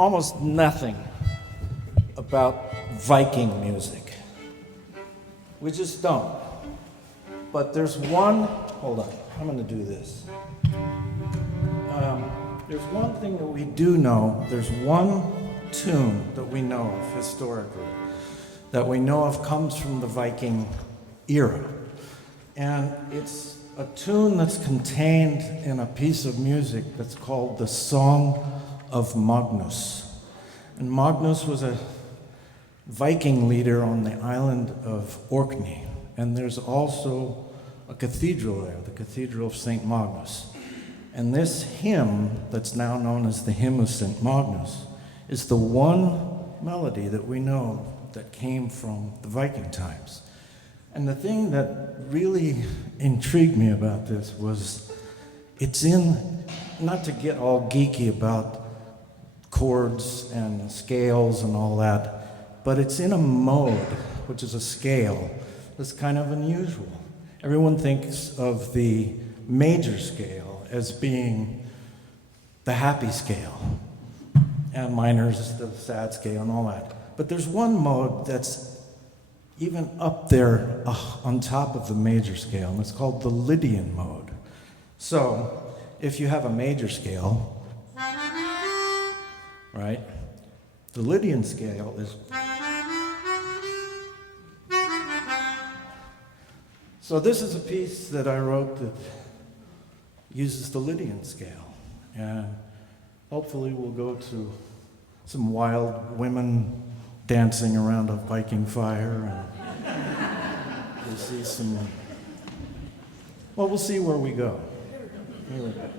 almost nothing about Viking music. We just don't. But there's one, hold on, I'm going to do this. There's one thing that we do know. There's one tune that we know of historically, that we know of comes from the Viking era. And it's a tune that's contained in a piece of music that's called the Song of Magnus. And Magnus was a Viking leader on the island of Orkney. And there's also a cathedral there, the Cathedral of St. Magnus. And this hymn, that's now known as the Hymn of St. Magnus, is the one melody that we know that came from the Viking times. And the thing that really intrigued me about this was it's in, not to get all geeky about chords and scales and all that, but it's in a mode, which is a scale, that's kind of unusual. Everyone thinks of the major scale as being the happy scale, and minor is the sad scale and all that. But there's one mode that's even up there on top of the major scale, and it's called the Lydian mode. So, if you have a major scale, right, the Lydian scale is. So this is a piece that I wrote that uses the Lydian scale, and hopefully we'll go to some wild women dancing around a Viking fire, and we'll see some, well, we'll see where we go. Here we go.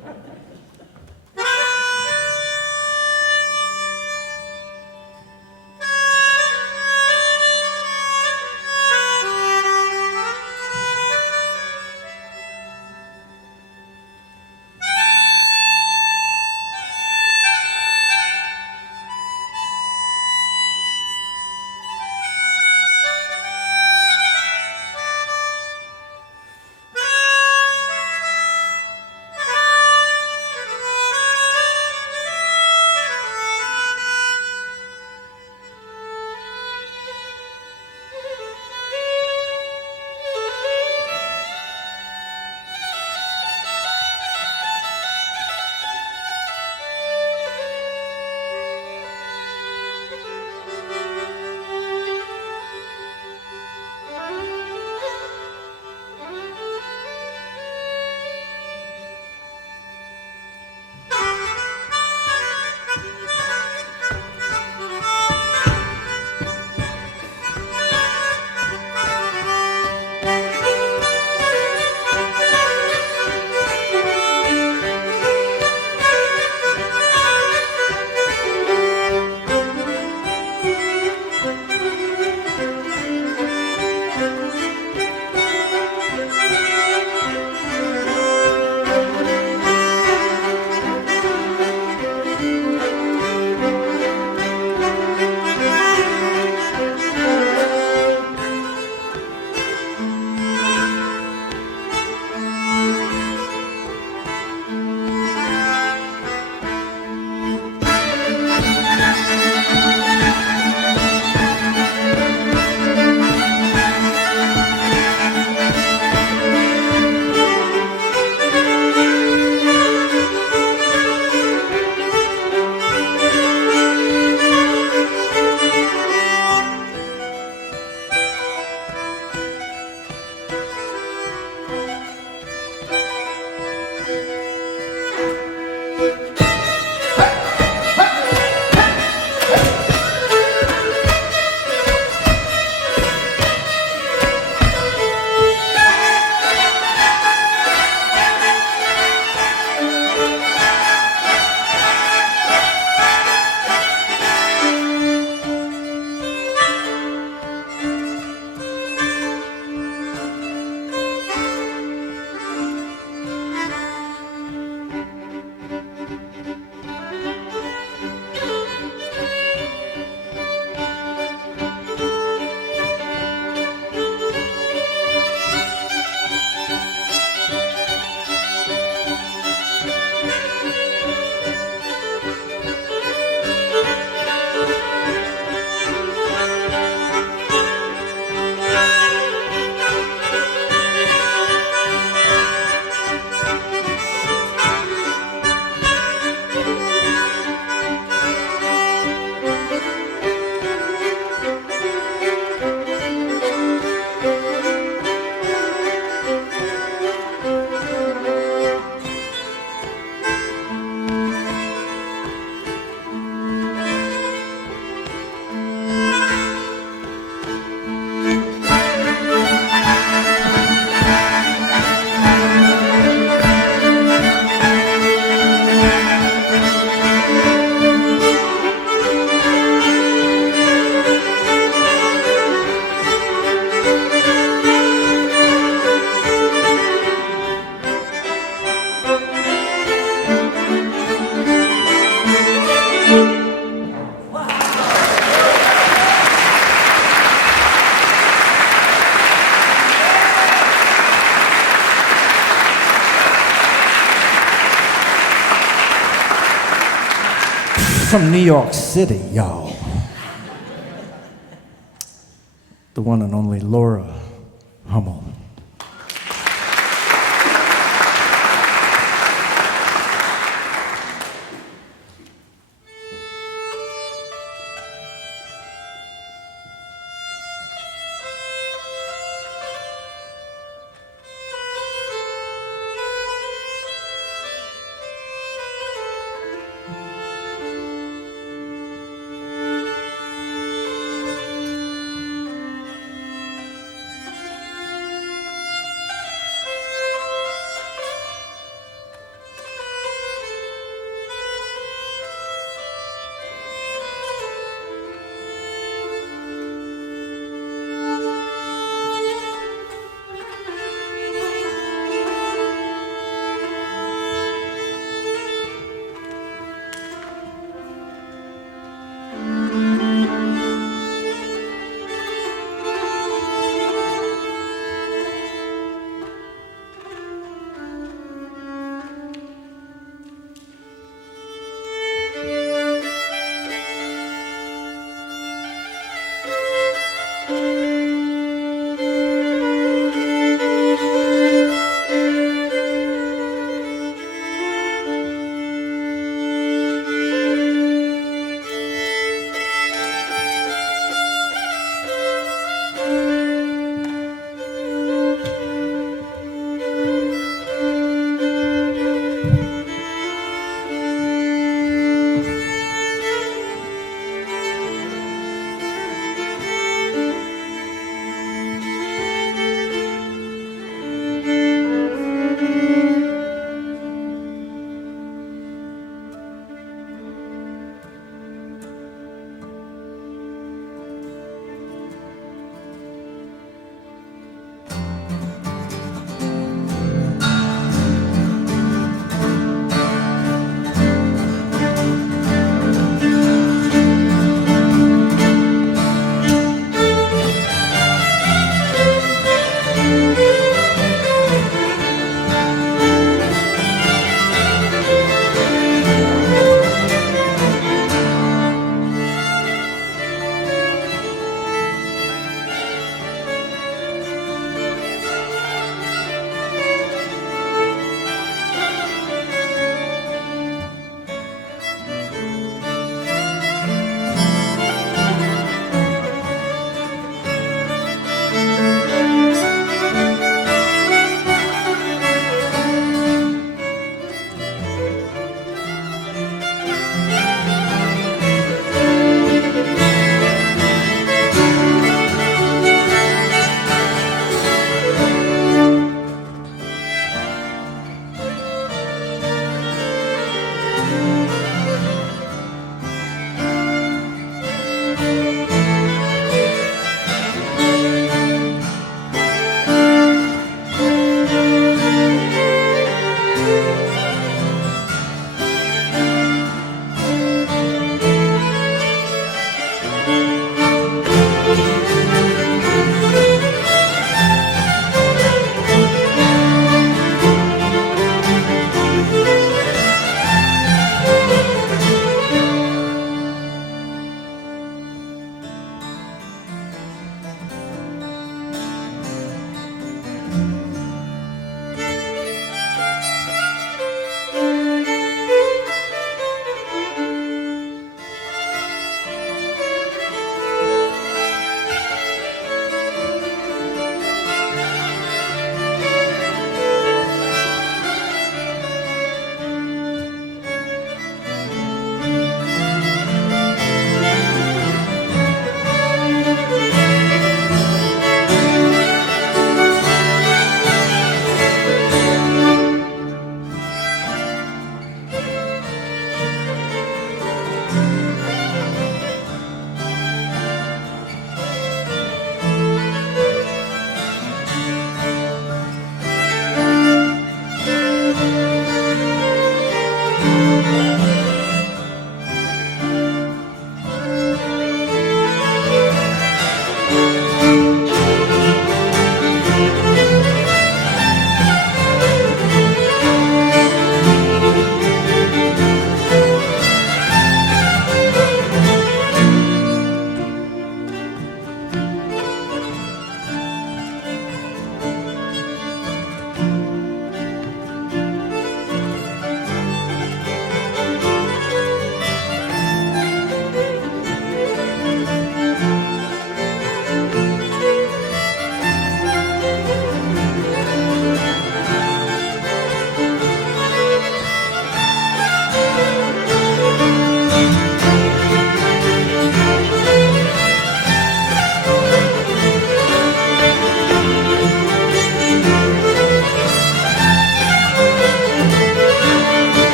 from New York City, y'all. The one and only Laura Hummel.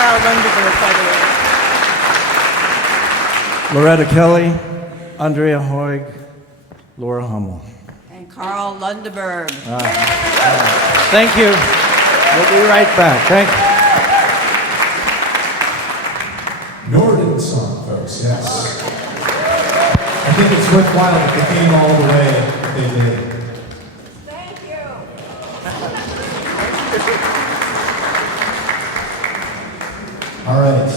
Carl Lundeberg, by the way. Loretta Kelly, Andrea Hoig, Laura Hummel. And Carl Lundeberg. Thank you. We'll be right back. Thank you. Northern song, folks, yes. I think it's worthwhile that they came all the way that they did. Thank you. All right.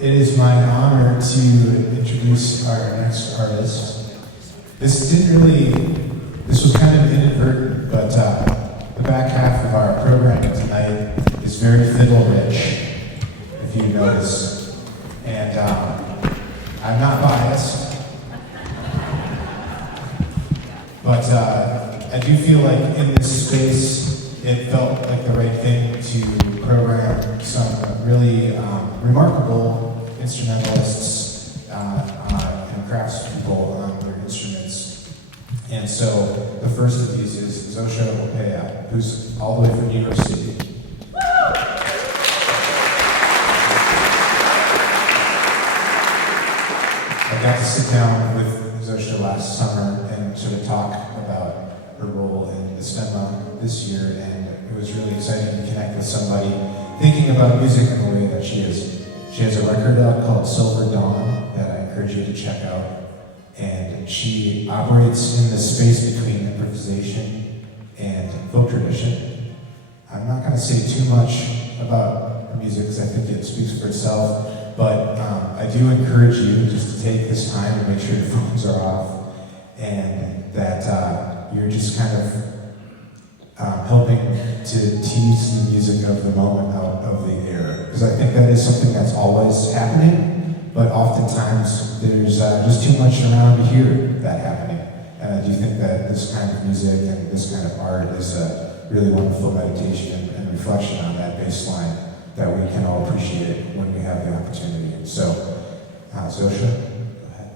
It is my honor to introduce our next artist. This was kind of inadvertent, but the back half of our program tonight is very fiddle rich, if you notice. And I'm not biased, but I do feel like in this space, it felt like the right thing to program some really remarkable instrumentalists and craftspeople on their instruments. And so the first of these is Zosha Opea, who's all the way from New York City. I got to sit down with Zosha last summer and sort of talk about her role in the stämman this year, and it was really exciting to connect with somebody thinking about music in the way that she is. She has a record out called Silver Dawn that I encourage you to check out, and she operates in the space between improvisation and folk tradition. I'm not going to say too much about her music because I think it speaks for itself, but I do encourage you just to take this time to make sure your phones are off and that you're just kind of helping to tease the music of the moment out of the air. Because I think that is something that's always happening, but oftentimes there's just too much around to hear that happening. And I do think that this kind of music and this kind of art is a really wonderful meditation and reflection on that bass line that we can all appreciate when we have the opportunity. So, Zosha, go ahead.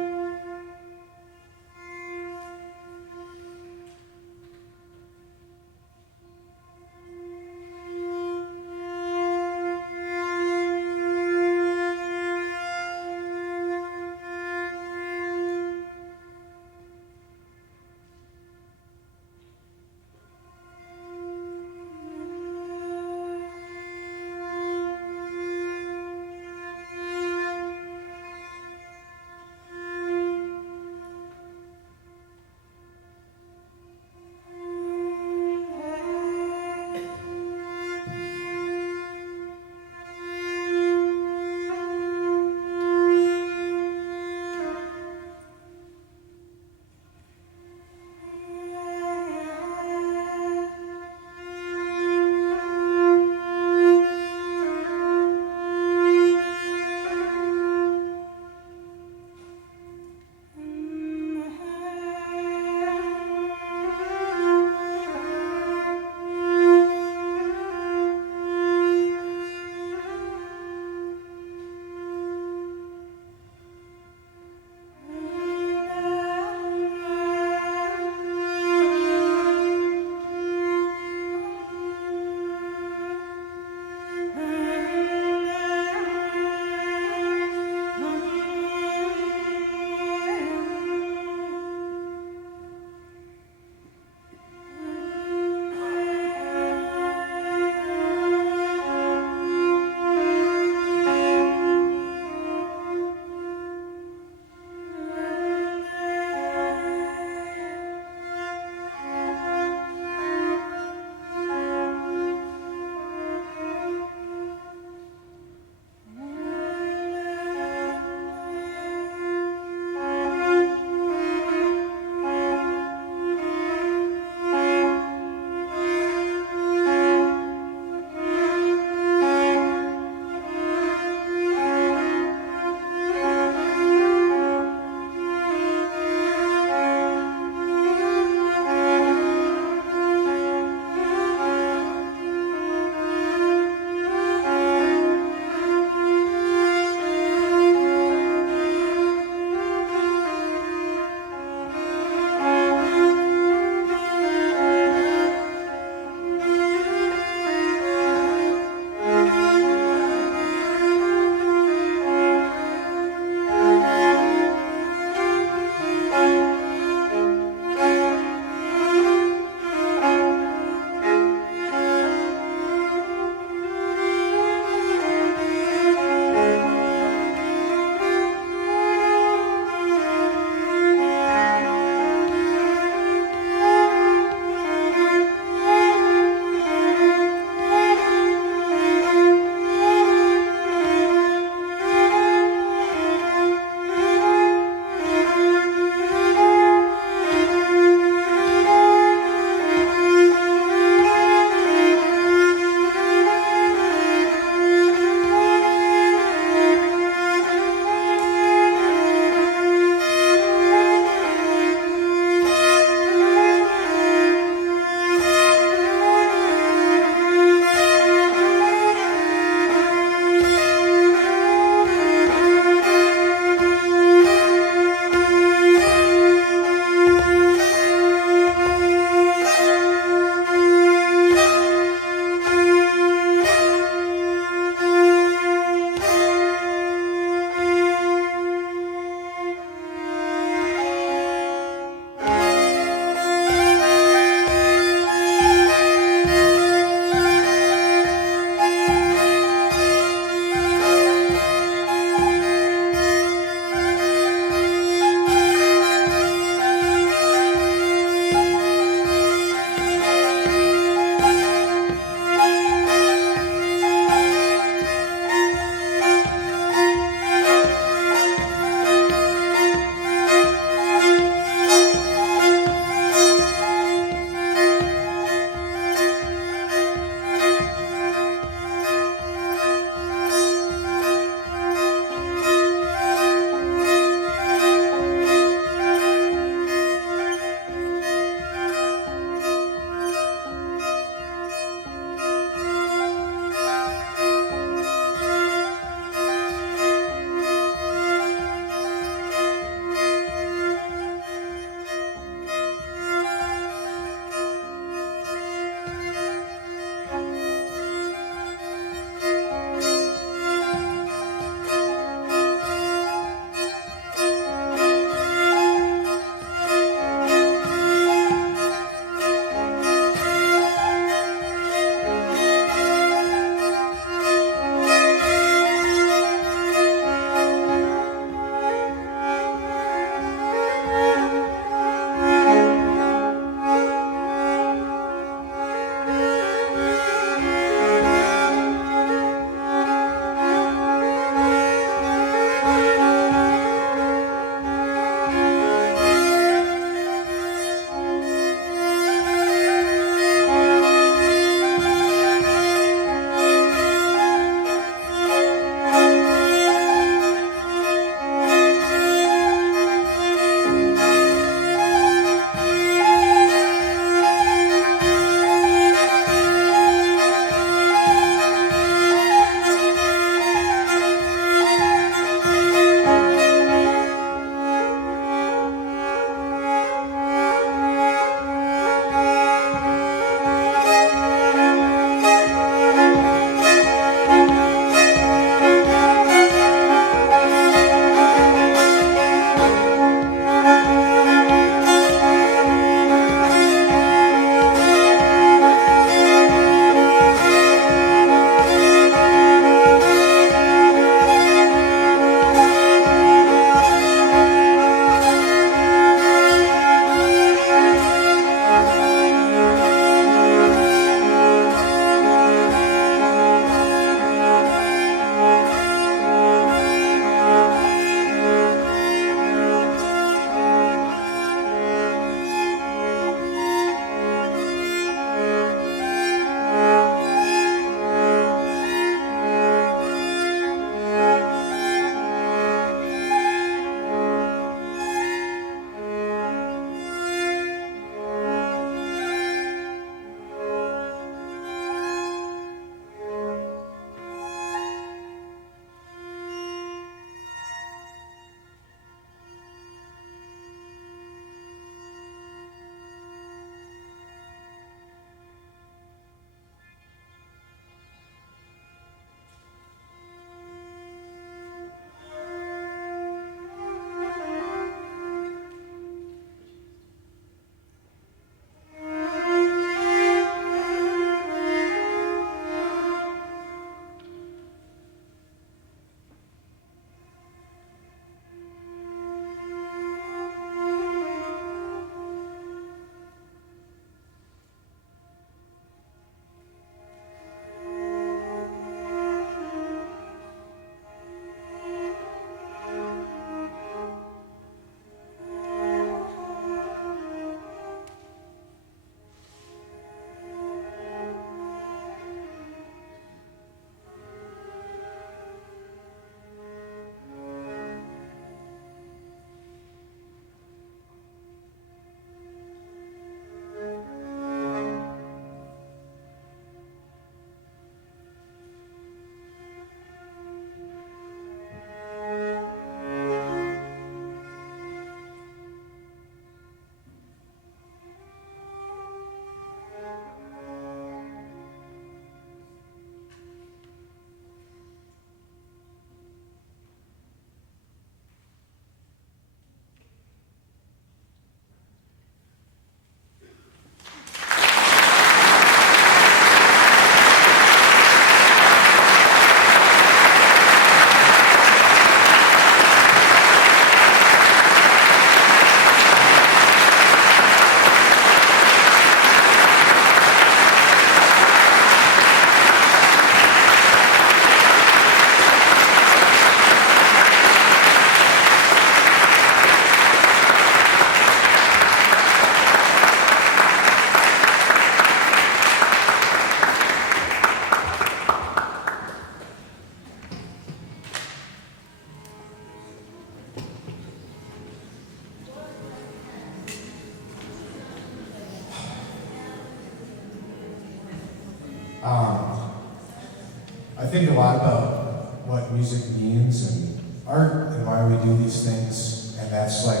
I think a lot about what music means and art and why we do these things, and that's like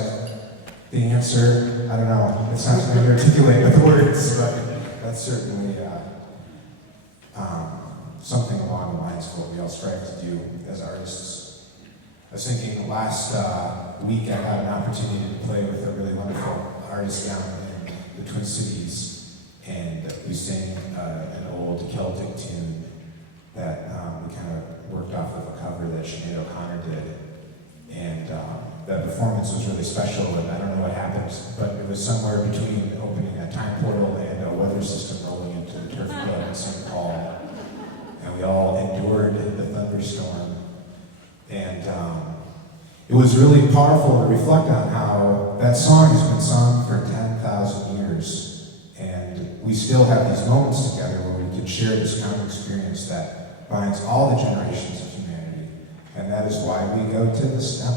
the answer. I don't know, it's not going to articulate with words, but that's certainly something along the lines of what we all strive to do as artists. I was thinking last week I had an opportunity to play with a really wonderful artist down in the Twin Cities, and we sang an old Celtic tune that we kind of worked off of a cover that Sinead O'Connor did. And that performance was really special, and I don't know what happened, but it was somewhere between opening a time portal and a weather system rolling into the turf club in St. Paul. And we all endured the thunderstorm. And it was really powerful to reflect on how that song has been sung for 10,000 years. And we still have these moments together where we can share this common experience that binds all the generations of humanity. And that is why we go to the stem.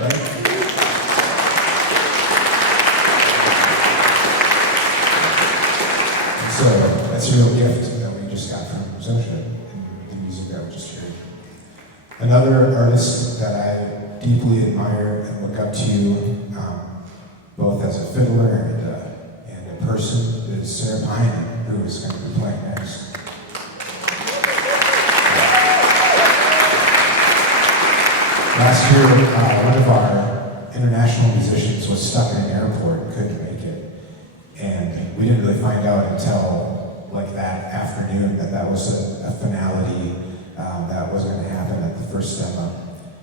Right? And so that's a real gift that we just got from Zosha and the music that we just heard. Another artist that I deeply admire and look up to, both as a fiddler and a person, is Sarah Pine, who is going to be playing next. Last year, one of our international musicians was stuck in an airport and couldn't make it. And we didn't really find out until like that afternoon that was a finality that was going to happen at the first stämman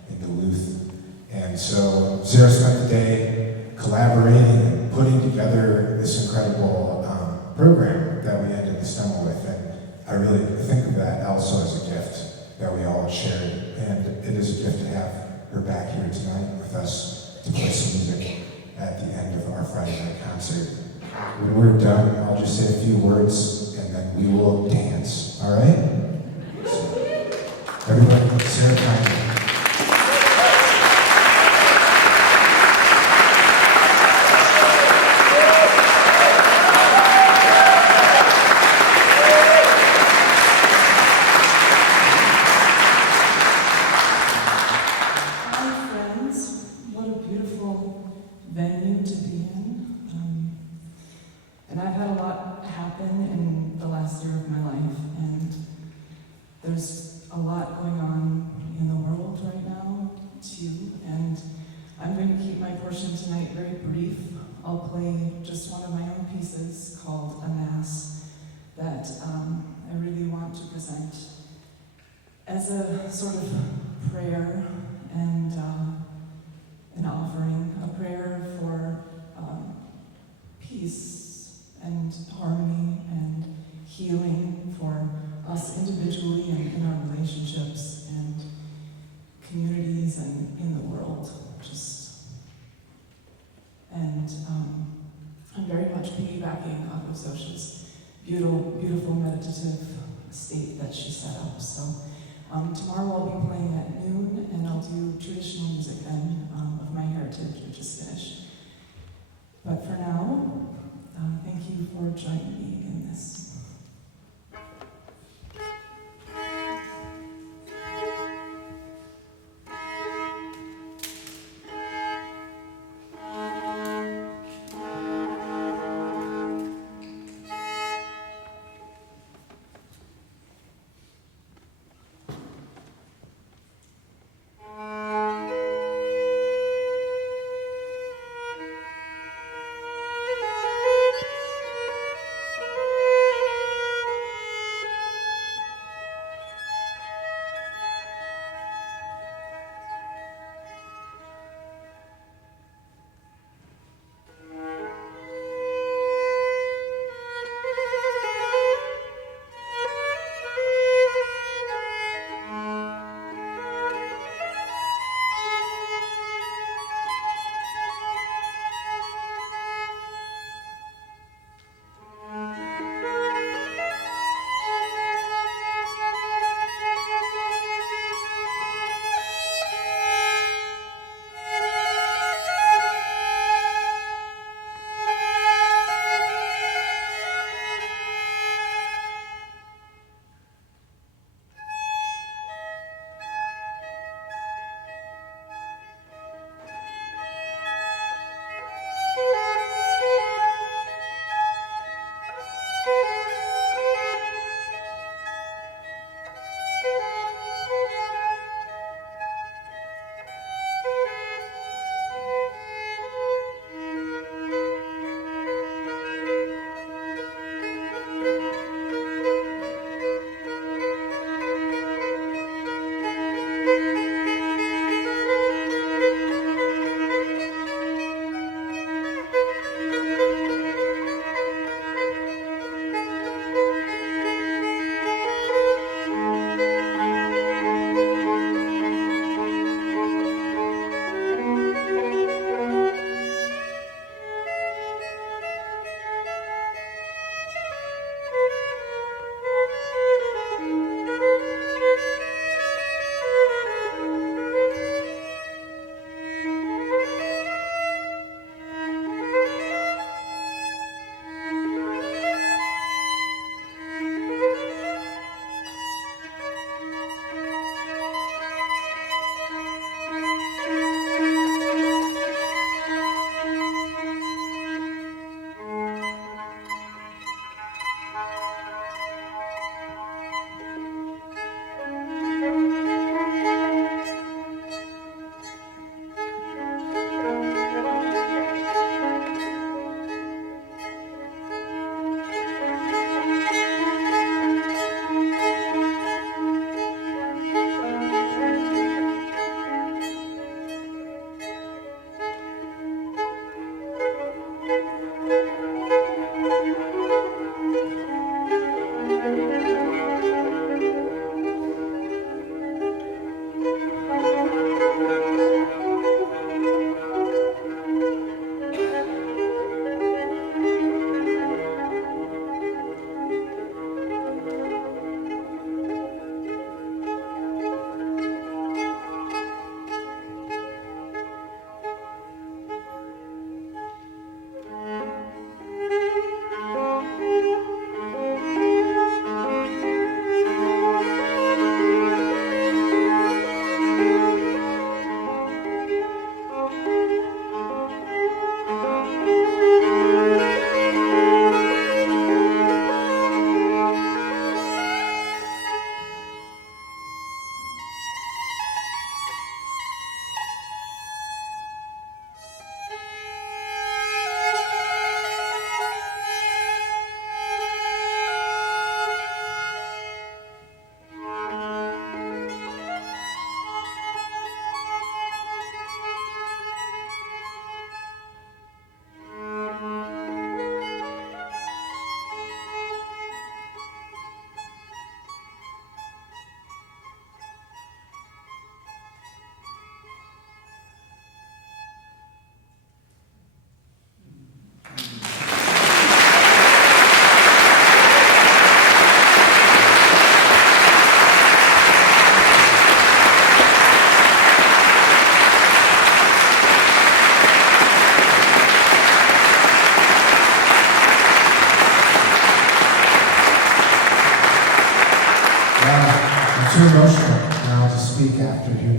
in Duluth. And so Sarah spent the day collaborating and putting together this incredible program that we ended the stämma with. And I really think of that also as a gift that we all shared. And it is a gift to have her back here tonight with us to play some music at the end of our Friday night concert. When we're done, I'll just say a few words and then we will dance, all right? So, everybody, Sarah Pine. And I've had a lot happen in the last year of my life, and there's a lot going on in the world right now, too, and I'm going to keep my portion tonight very brief. I'll play just one of my own pieces called A Mass that I really want to present as a sort of prayer and an offering, a prayer for peace and harmony and healing for us individually and in our relationships and communities and in the world. I'm very much piggybacking off of Zosha's beautiful meditative state that she set up. So tomorrow I'll be playing at noon, and I'll do traditional music then of my heritage, which is Finnish. But for now, thank you for joining me in this.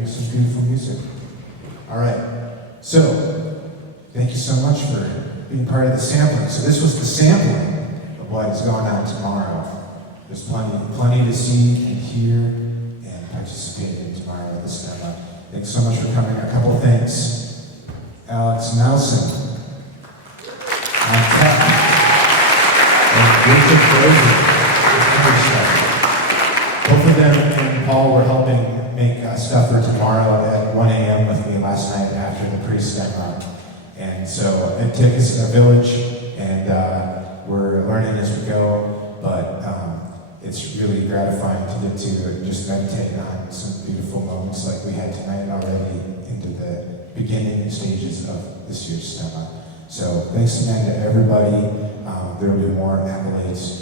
hear some beautiful music. All right. So, thank you so much for being part of the sampling. So this was the sampling of what is going on tomorrow. There's plenty to see and hear and participate in tomorrow at the STEMMA. Thanks so much for coming. A couple things. Alex Nelson on tech and Richard Berger. Both of them and Paul were helping make stuff for tomorrow at 1 a.m. with me last night after the pre-STEMMA. And so it took us a village, and we're learning as we go, but it's really gratifying to get to just meditate on some beautiful moments like we had tonight already into the beginning stages of this year's STEMMA. So thanks again to everybody. There will be more accolades